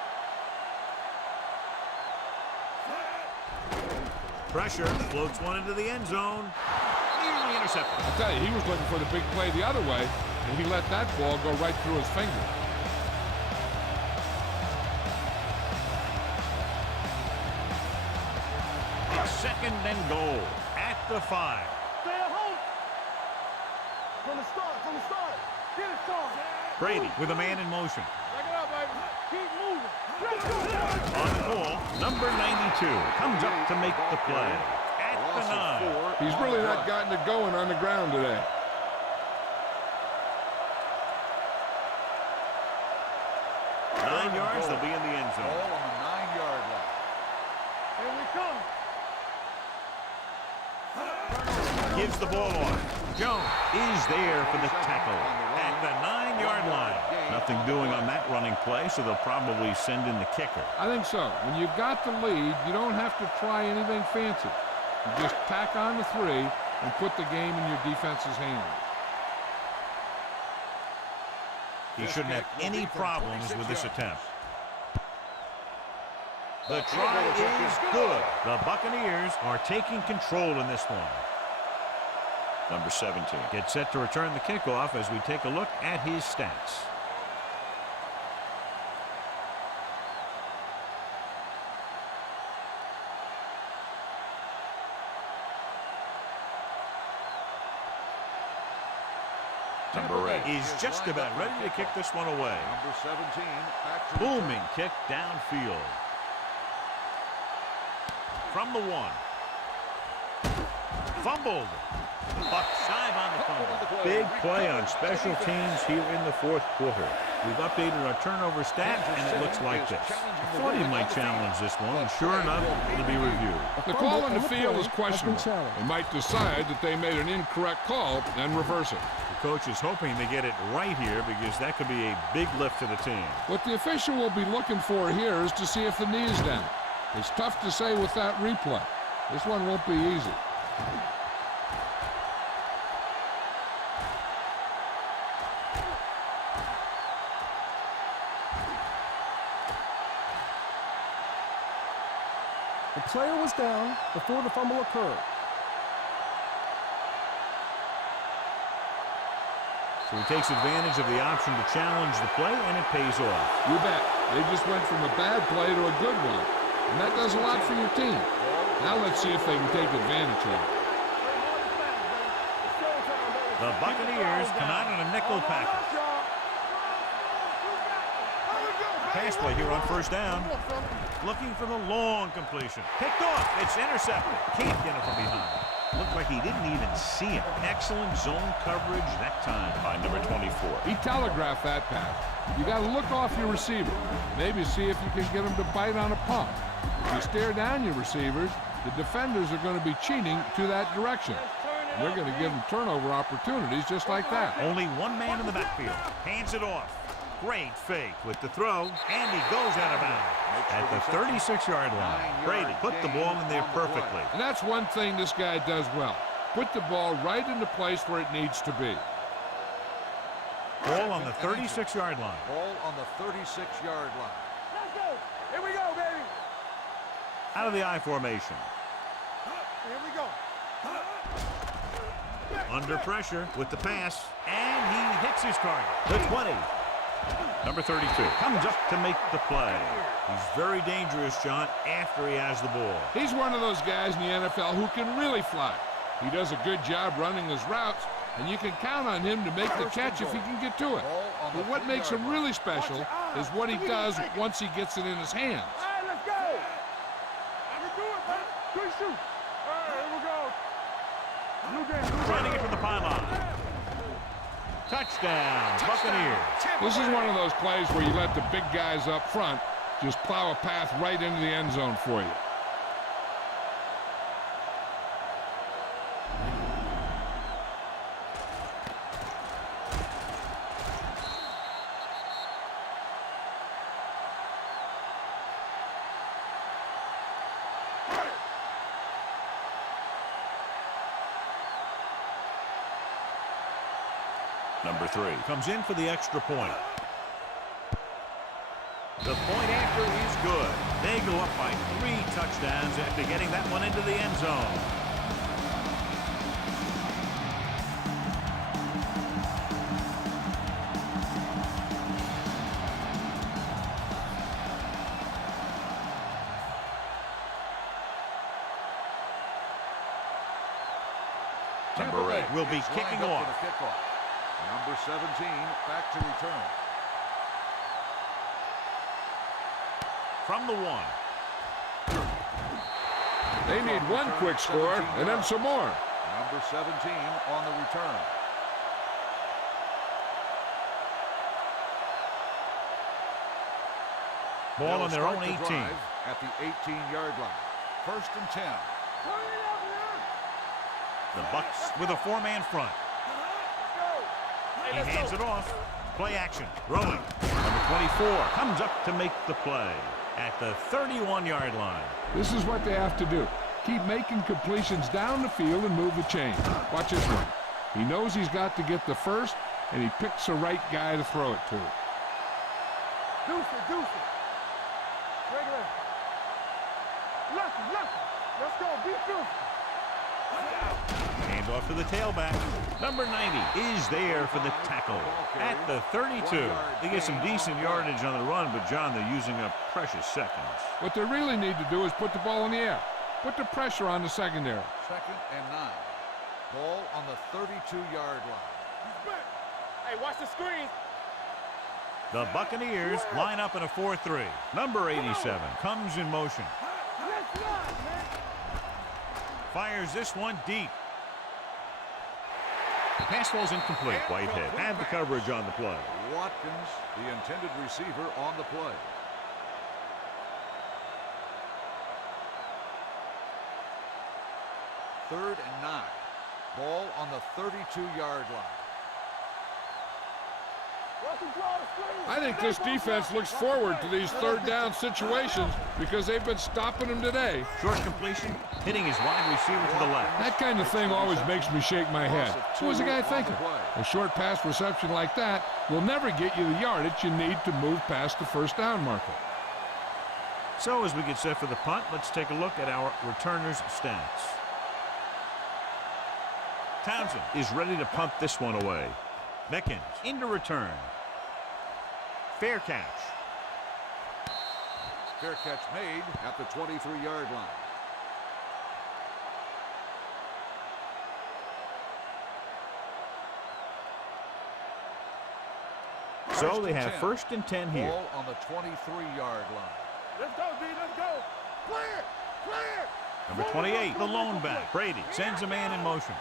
Pressure. Floats one into the end zone. Nearly intercepted. I'll tell you, he was looking for the big play the other way, and he let that ball go right through his finger. It's 2nd and goal at the 5. Stay at home. From the start. Get it started. Brady with a man in motion. Back it up, baby. Keep moving. Let's go. On the call, number 92 comes up to make the play at the 9. He's really not gotten it going on the ground today. Nine yards, they'll be in the end Ball zone. on the 9-yard line. Here we come. Gives the ball on. Jones is there for the tackle at the 9-yard line. Nothing doing on that running play, so they'll probably send in the kicker. I think so. When you've got the lead, you don't have to try anything fancy. You just tack on the 3 and put the game in your defense's hands. He shouldn't have any problems with this attempt. The try is good. The Buccaneers are taking control in this one. Number 17. Gets set to return the kickoff as we take a look at his stats. Number 8. Is just about ready to kick this one away. Number 17. Back to Booming kick downfield. From the 1. Fumbled. Bucks dive on the fumble. Big play on special teams here in the 4th quarter. We've updated our turnover stat, and it looks like this. I thought he might challenge this one, and sure enough, it'll be reviewed. The call on the field is questionable. They might decide that they made an incorrect call and reverse it. The coach is hoping to get it right here because that could be a big lift to the team. What the official will be looking for here is to see if the knee is down. It's tough to say with that replay. This one won't be easy. The player was down before the fumble occurred. So he takes advantage of the option to challenge the play, and it pays off. You bet. They just went from a bad play to a good one. And that does a lot for your team. Now let's see if they can take advantage of it. The Buccaneers come out in a nickel package. Pass play here on first down. Looking for the long completion. Picked off. It's intercepted. Can't get it from behind. Looked like he didn't even see him. Excellent zone coverage that time by number 24. He telegraphed that pass. You got to look off your receiver. Maybe see if you can get him to bite on a pump. If you stare down your receivers, the defenders are going to be cheating to that direction. They're going to give them turnover opportunities just like that. Only one man in the backfield. Hands it off. Great fake with the throw, and he goes out of bounds at the 36-yard line. Brady put the ball in there perfectly. And that's one thing this guy does well. Put the ball right in the place where it needs to be. Ball on the 36-yard line. Ball on the 36-yard line. Let's go. Here we go, baby. Out of the I formation. Here we go. Under pressure with the pass, and he hits his target. The 20. Number 32 comes up to make the play. He's very dangerous, John, after he has the ball. He's one of those guys in the NFL who can really fly. He does a good job running his routes, and you can count on him to make the catch if he can get to it. But what makes him really special is what he does once he gets it in his hands. All right, let's go. I can do it, man. Good shoot. All right, here we go. Trying to get to the pylon. Touchdown, Buccaneers. This is one of those plays where you let the big guys up front just plow a path right into the end zone for you. Number 3 comes in for the extra point. The point after is good. They go up by 3 touchdowns after getting that one into the end zone. Number 8 will be kicking off. Number 17 back to return. From the 1. They need one quick score and then some more. Number 17 on the return. Ball on their own 18. At the 18-yard line. First and 10. The Bucs with a 4-man front. He hands it off. Play action. Rolling. Number 24 comes up to make the play at the 31-yard line. This is what they have to do. Keep making completions down the field and move the chain. Watch this one. He knows he's got to get the first, and he picks the right guy to throw it to. Deuce it. Regular. Lucky. Let's go. Be deuce. Hand off to the tailback. Number 90 is there for the tackle at the 32. They get some decent yardage on the run, but, John, they're using up precious seconds. What they really need to do is put the ball in the air. Put the pressure on the secondary. 2nd and 9. Ball on the 32-yard line. Hey, watch the screen. The Buccaneers line up in a 4-3. Number 87 comes in motion. Let's run, man. Fires this one deep. The pass ball's incomplete. Whitehead had the coverage on the play. Watkins, the intended receiver, on the play. Third and 9. Ball on the 32-yard line. I think this defense looks forward to these third down situations because they've been stopping them today. Short completion, hitting his wide receiver to the left. That kind of thing always makes me shake my head. What was the guy thinking? A short pass reception like that will never get you the yardage you need to move past the first down marker. So as we get set for the punt, let's take a look at our returners' stats. Townsend is ready to punt this one away. Meckins into return. Fair catch. Fair catch made at the 23-yard line. So they have first and 10 here. Ball on the 23-yard line. Let's go, D. Let's go. Clear. Clear. Number 28, the lone back. Brady sends a man in motion.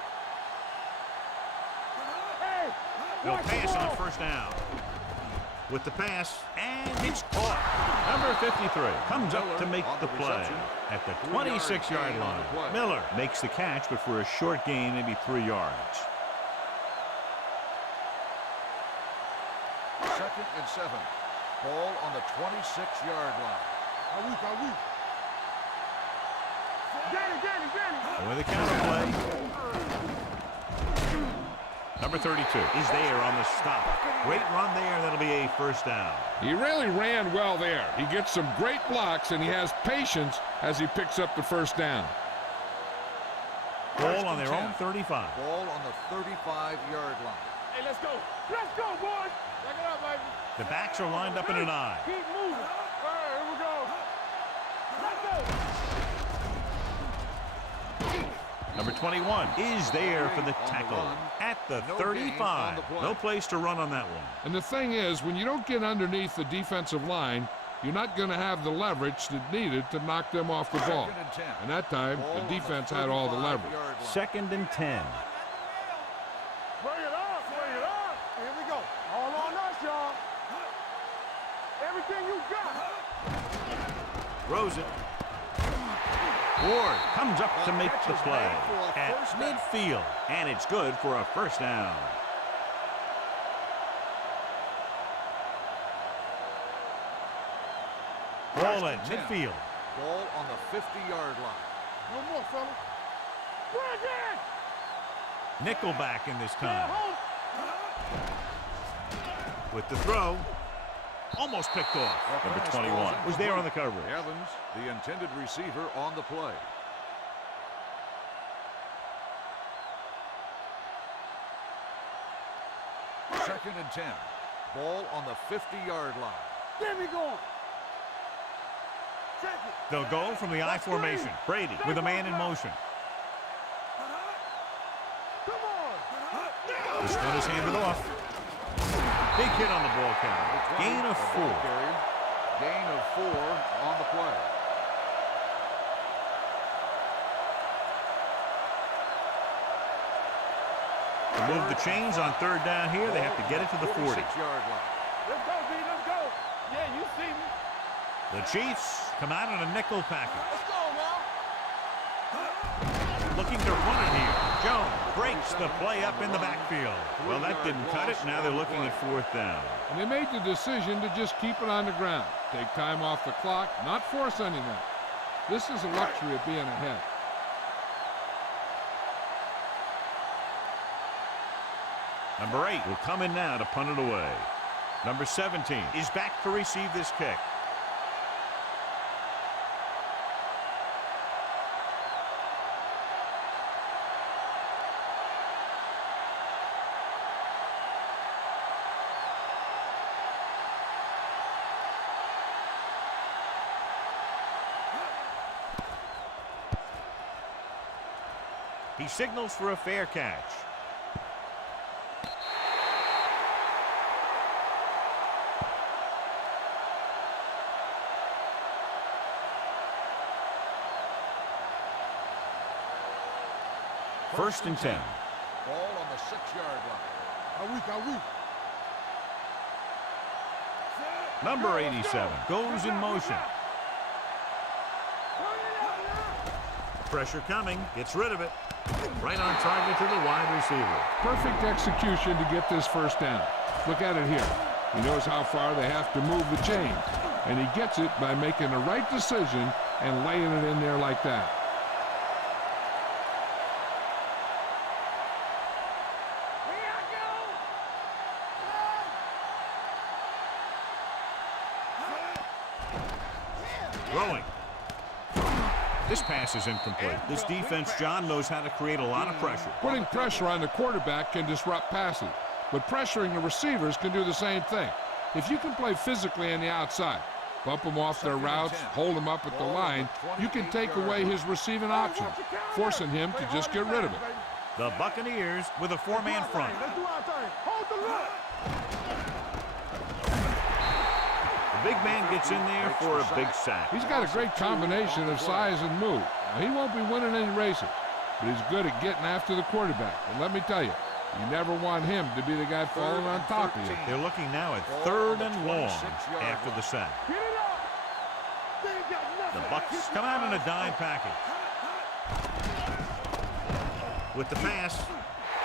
Hey. They'll pass on first down. With the pass, and it's caught. Number 53 comes up to make the play at the 26-yard line. Miller makes the catch, but for a short gain, maybe 3 yards. 2nd and 7. Ball on the 26-yard line. With the counter play. Number 32 is there on the stop. Great run there. That'll be a first down. He really ran well there. He gets some great blocks, and he has patience as he picks up the first down. Ball on their own 35. Ball on the 35-yard line. Hey, let's go. Let's go, boys. Check it out, baby. The backs are lined up in an eye. Keep moving. All right, here we go. Let's go. Number 21 is there for the tackle at the 35. No place to run on that one. And the thing is, when you don't get underneath the defensive line, you're not going to have the leverage that's needed to knock them off the ball. And that time, the defense had all the leverage. 2nd and 10. Bring it up. Bring it up. Here we go. All on us, y'all. Everything you got. Throws it. Ward comes up to make the play at midfield, and it's good for a first down. Ball at midfield. Ball on the 50-yard line. No more, fella. Bring it. Nickelback in this time. With the throw. Almost picked off. Number 21 was there on the coverage. Evans, the intended receiver, on the play. Second and 10. Ball on the 50-yard line. Get me going. Check it. They'll go from the I formation. Brady with a man in motion. Come on. This one is handed off. Big hit on the ball carrier. Gain of 4. Gain of 4 on the play. To move the chains on 3rd down here, they have to get it to the 40. 46-yard line. Let's go, D. Let's go. Yeah, you see me. The Chiefs come out in a nickel package. Let's go, now. Looking to run it here. Jones breaks the play up in the backfield. Well, that didn't cut it. Now they're looking at 4th down. And they made the decision to just keep it on the ground. Take time off the clock, not force anything. This is a luxury of being ahead. Number 8 will come in now to punt it away. Number 17 is back to receive this kick. He signals for a fair catch. First and 10. Ball on the 6-yard line. Number 87 goes in motion. Pressure coming. Gets rid of it. Right on target to the wide receiver. Perfect execution to get this first down. Look at it here. He knows how far they have to move the chains. And he gets it by making the right decision and laying it in there like that. Throwing. This pass is incomplete. This defense, John, knows how to create a lot of pressure. Putting pressure on the quarterback can disrupt passes. but pressuring the receivers can do the same thing. If you can play physically on the outside, bump them off their routes, hold them up at the line, you can take away his receiving options, forcing him to just get rid of it. The Buccaneers with a four-man front. Let's do our thing. Hold the look. The big man gets in there for a big sack. He's got a great combination of size and move. Now, he won't be winning any races, but he's good at getting after the quarterback. And let me tell you, you never want him to be the guy falling on top of you. They're looking now at 3rd and long after the sack. Get it up. They ain't got nothing. The Bucs come out in a dime package. With the pass.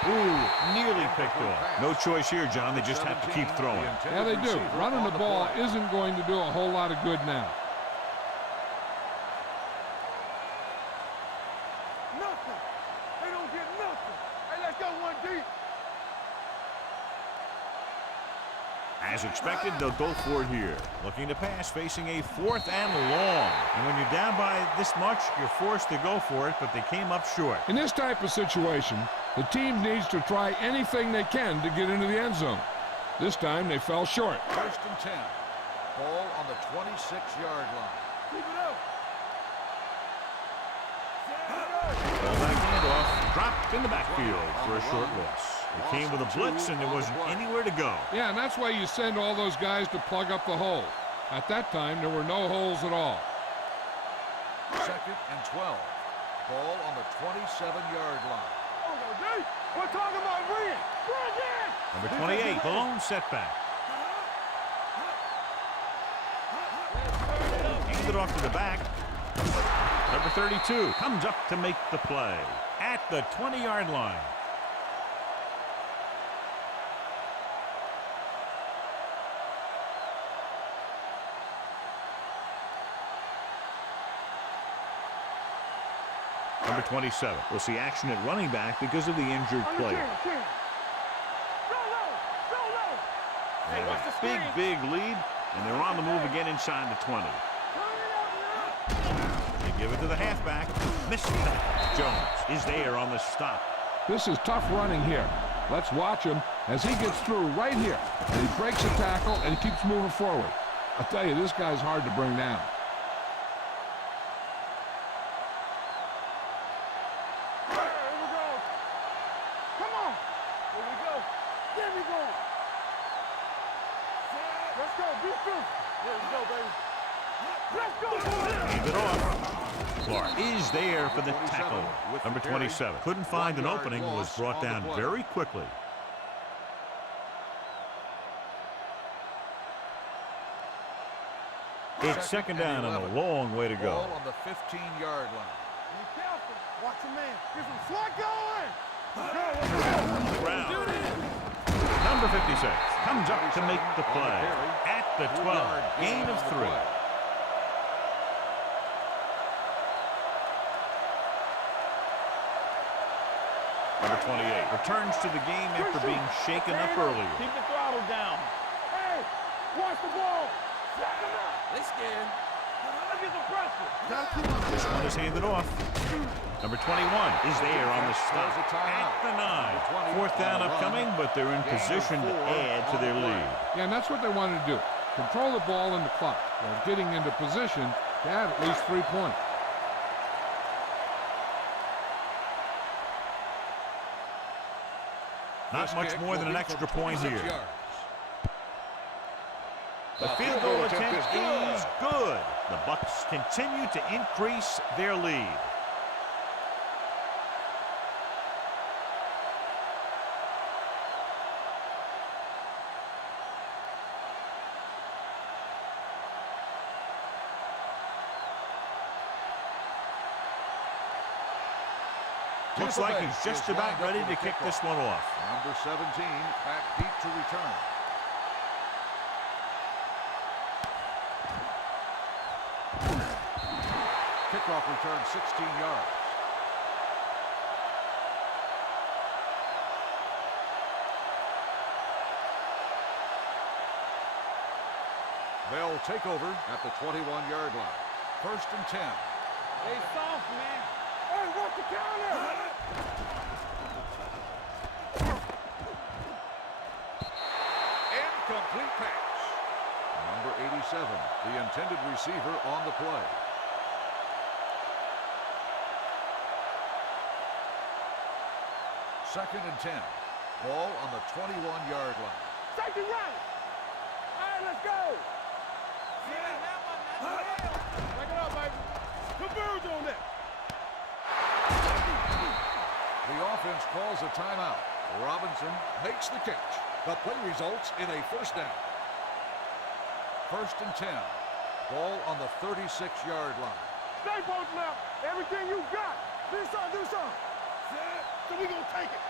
Ooh, nearly picked off. No choice here, John. They just have to keep throwing. Yeah, they do. Running the ball isn't going to do a whole lot of good now. Nothing. They don't get nothing. Hey, let's go one deep. As expected, they'll go for it here. Looking to pass, facing a 4th and long. And when you're down by this much, you're forced to go for it, but they came up short. In this type of situation, the team needs to try anything they can to get into the end zone. This time, they fell short. 1st and 10. Ball on the 26-yard line. Keep it up. Ball back handoff, dropped in the backfield for a short loss. They came with a blitz, and there wasn't anywhere to go. Yeah, and that's why you send all those guys to plug up the hole. At that time, there were no holes at all. 2nd and 12. Ball on the 27-yard line. Oh, no, D. We're talking about Reed. Bring in. Number 28, the lone setback. Hands it off to the back. Number 32 comes up to make the play at the 20-yard line. Number 27. We'll see action at running back because of the injured player. They have a big lead, and they're on the move again inside the 20. They give it to the halfback. Missed that. Jones is there on the stop. This is tough running here. Let's watch him as he gets through right here. And he breaks a tackle and he keeps moving forward. I'll tell you, this guy's hard to bring down. Hand it off. Clark is there for the tackle. Number 27. Couldn't find an opening, was brought down very quickly. It's 2nd down and a long way to go. Ball on the 15-yard line. Be careful. Watch your man. Get some slot going. Ground. Number 56 comes up to make the play at the 12. Gain of 3. Number 28 returns to the game after being shaken up earlier. Keep the throttle down. Hey, watch the ball. They scared. Look at the pressure. This one is handed off. Number 21 is there on the stop at the 9. 4th down upcoming, but they're in position to add to their lead. Yeah, and that's what they wanted to do. Control the ball in the clock while getting into position to add at least 3 points. Not much more than an extra point here. The field goal attempt is good. The Bucs continue to increase their lead. Looks like he's just about ready to kick this one off. Number 17, back deep to return. Kickoff return 16 yards. They'll take over at the 21-yard line. 1st and 10. They soft, man. Hey, watch the counter. 37, the intended receiver on the play. Second and 10. Ball on the 21-yard line. Safety right. All right, let's go. Break it up, baby. Converge on that. The offense calls a timeout. Robinson makes the catch. The play results in a first down. First and 10. Ball on the 36-yard line. Stay posted now. Everything you got. Do something, do something. So we gonna take it.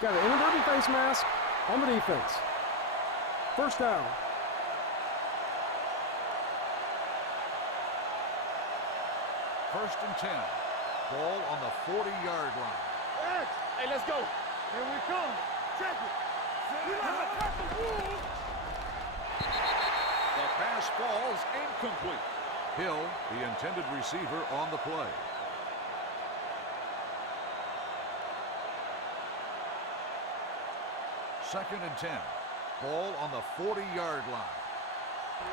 Got an inadvertent face mask on the defense. First down. First and 10. Ball on the 40-yard line. Hey, let's go. Here we come. Check it. We like to cut the rules. The pass falls incomplete. Hill, the intended receiver on the play. Second and 10. Ball on the 40-yard line.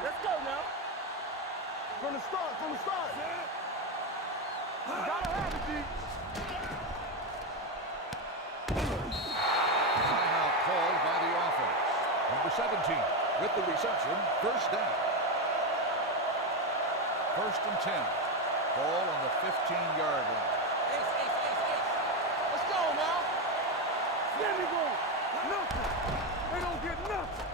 Let's go now. From the start, from the start. You gotta have it, D. Timeout called by the offense. Number 17 with the reception, first down. First and 10. Ball on the 15-yard line. Let's go now. There we go. Nothing. They don't get nothing.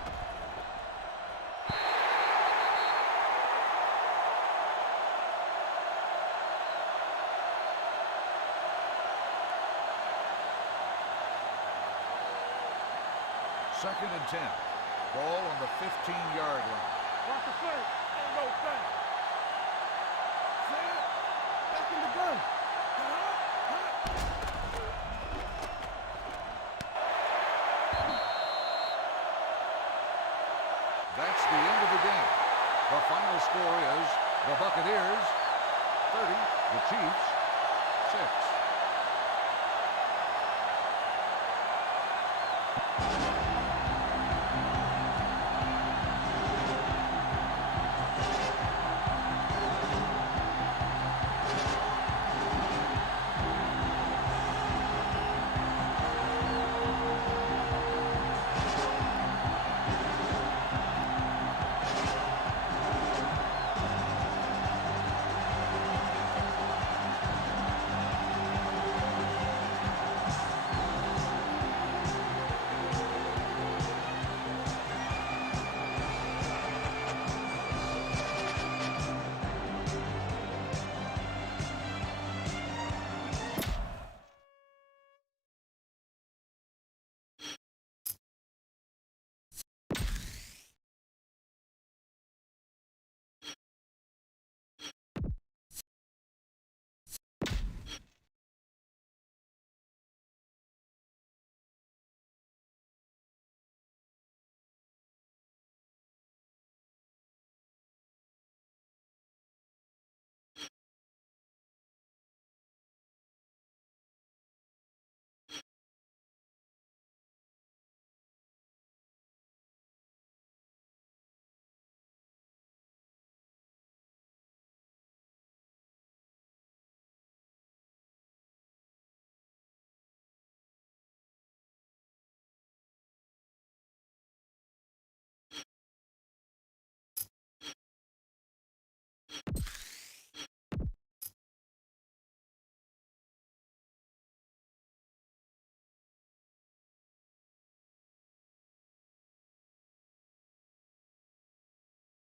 Second and 10. Ball on the 15-yard line. Watch the play. Ain't no thing. Back in the gun. That's the end of the game. The final score is the Buccaneers 30, the Chiefs 6.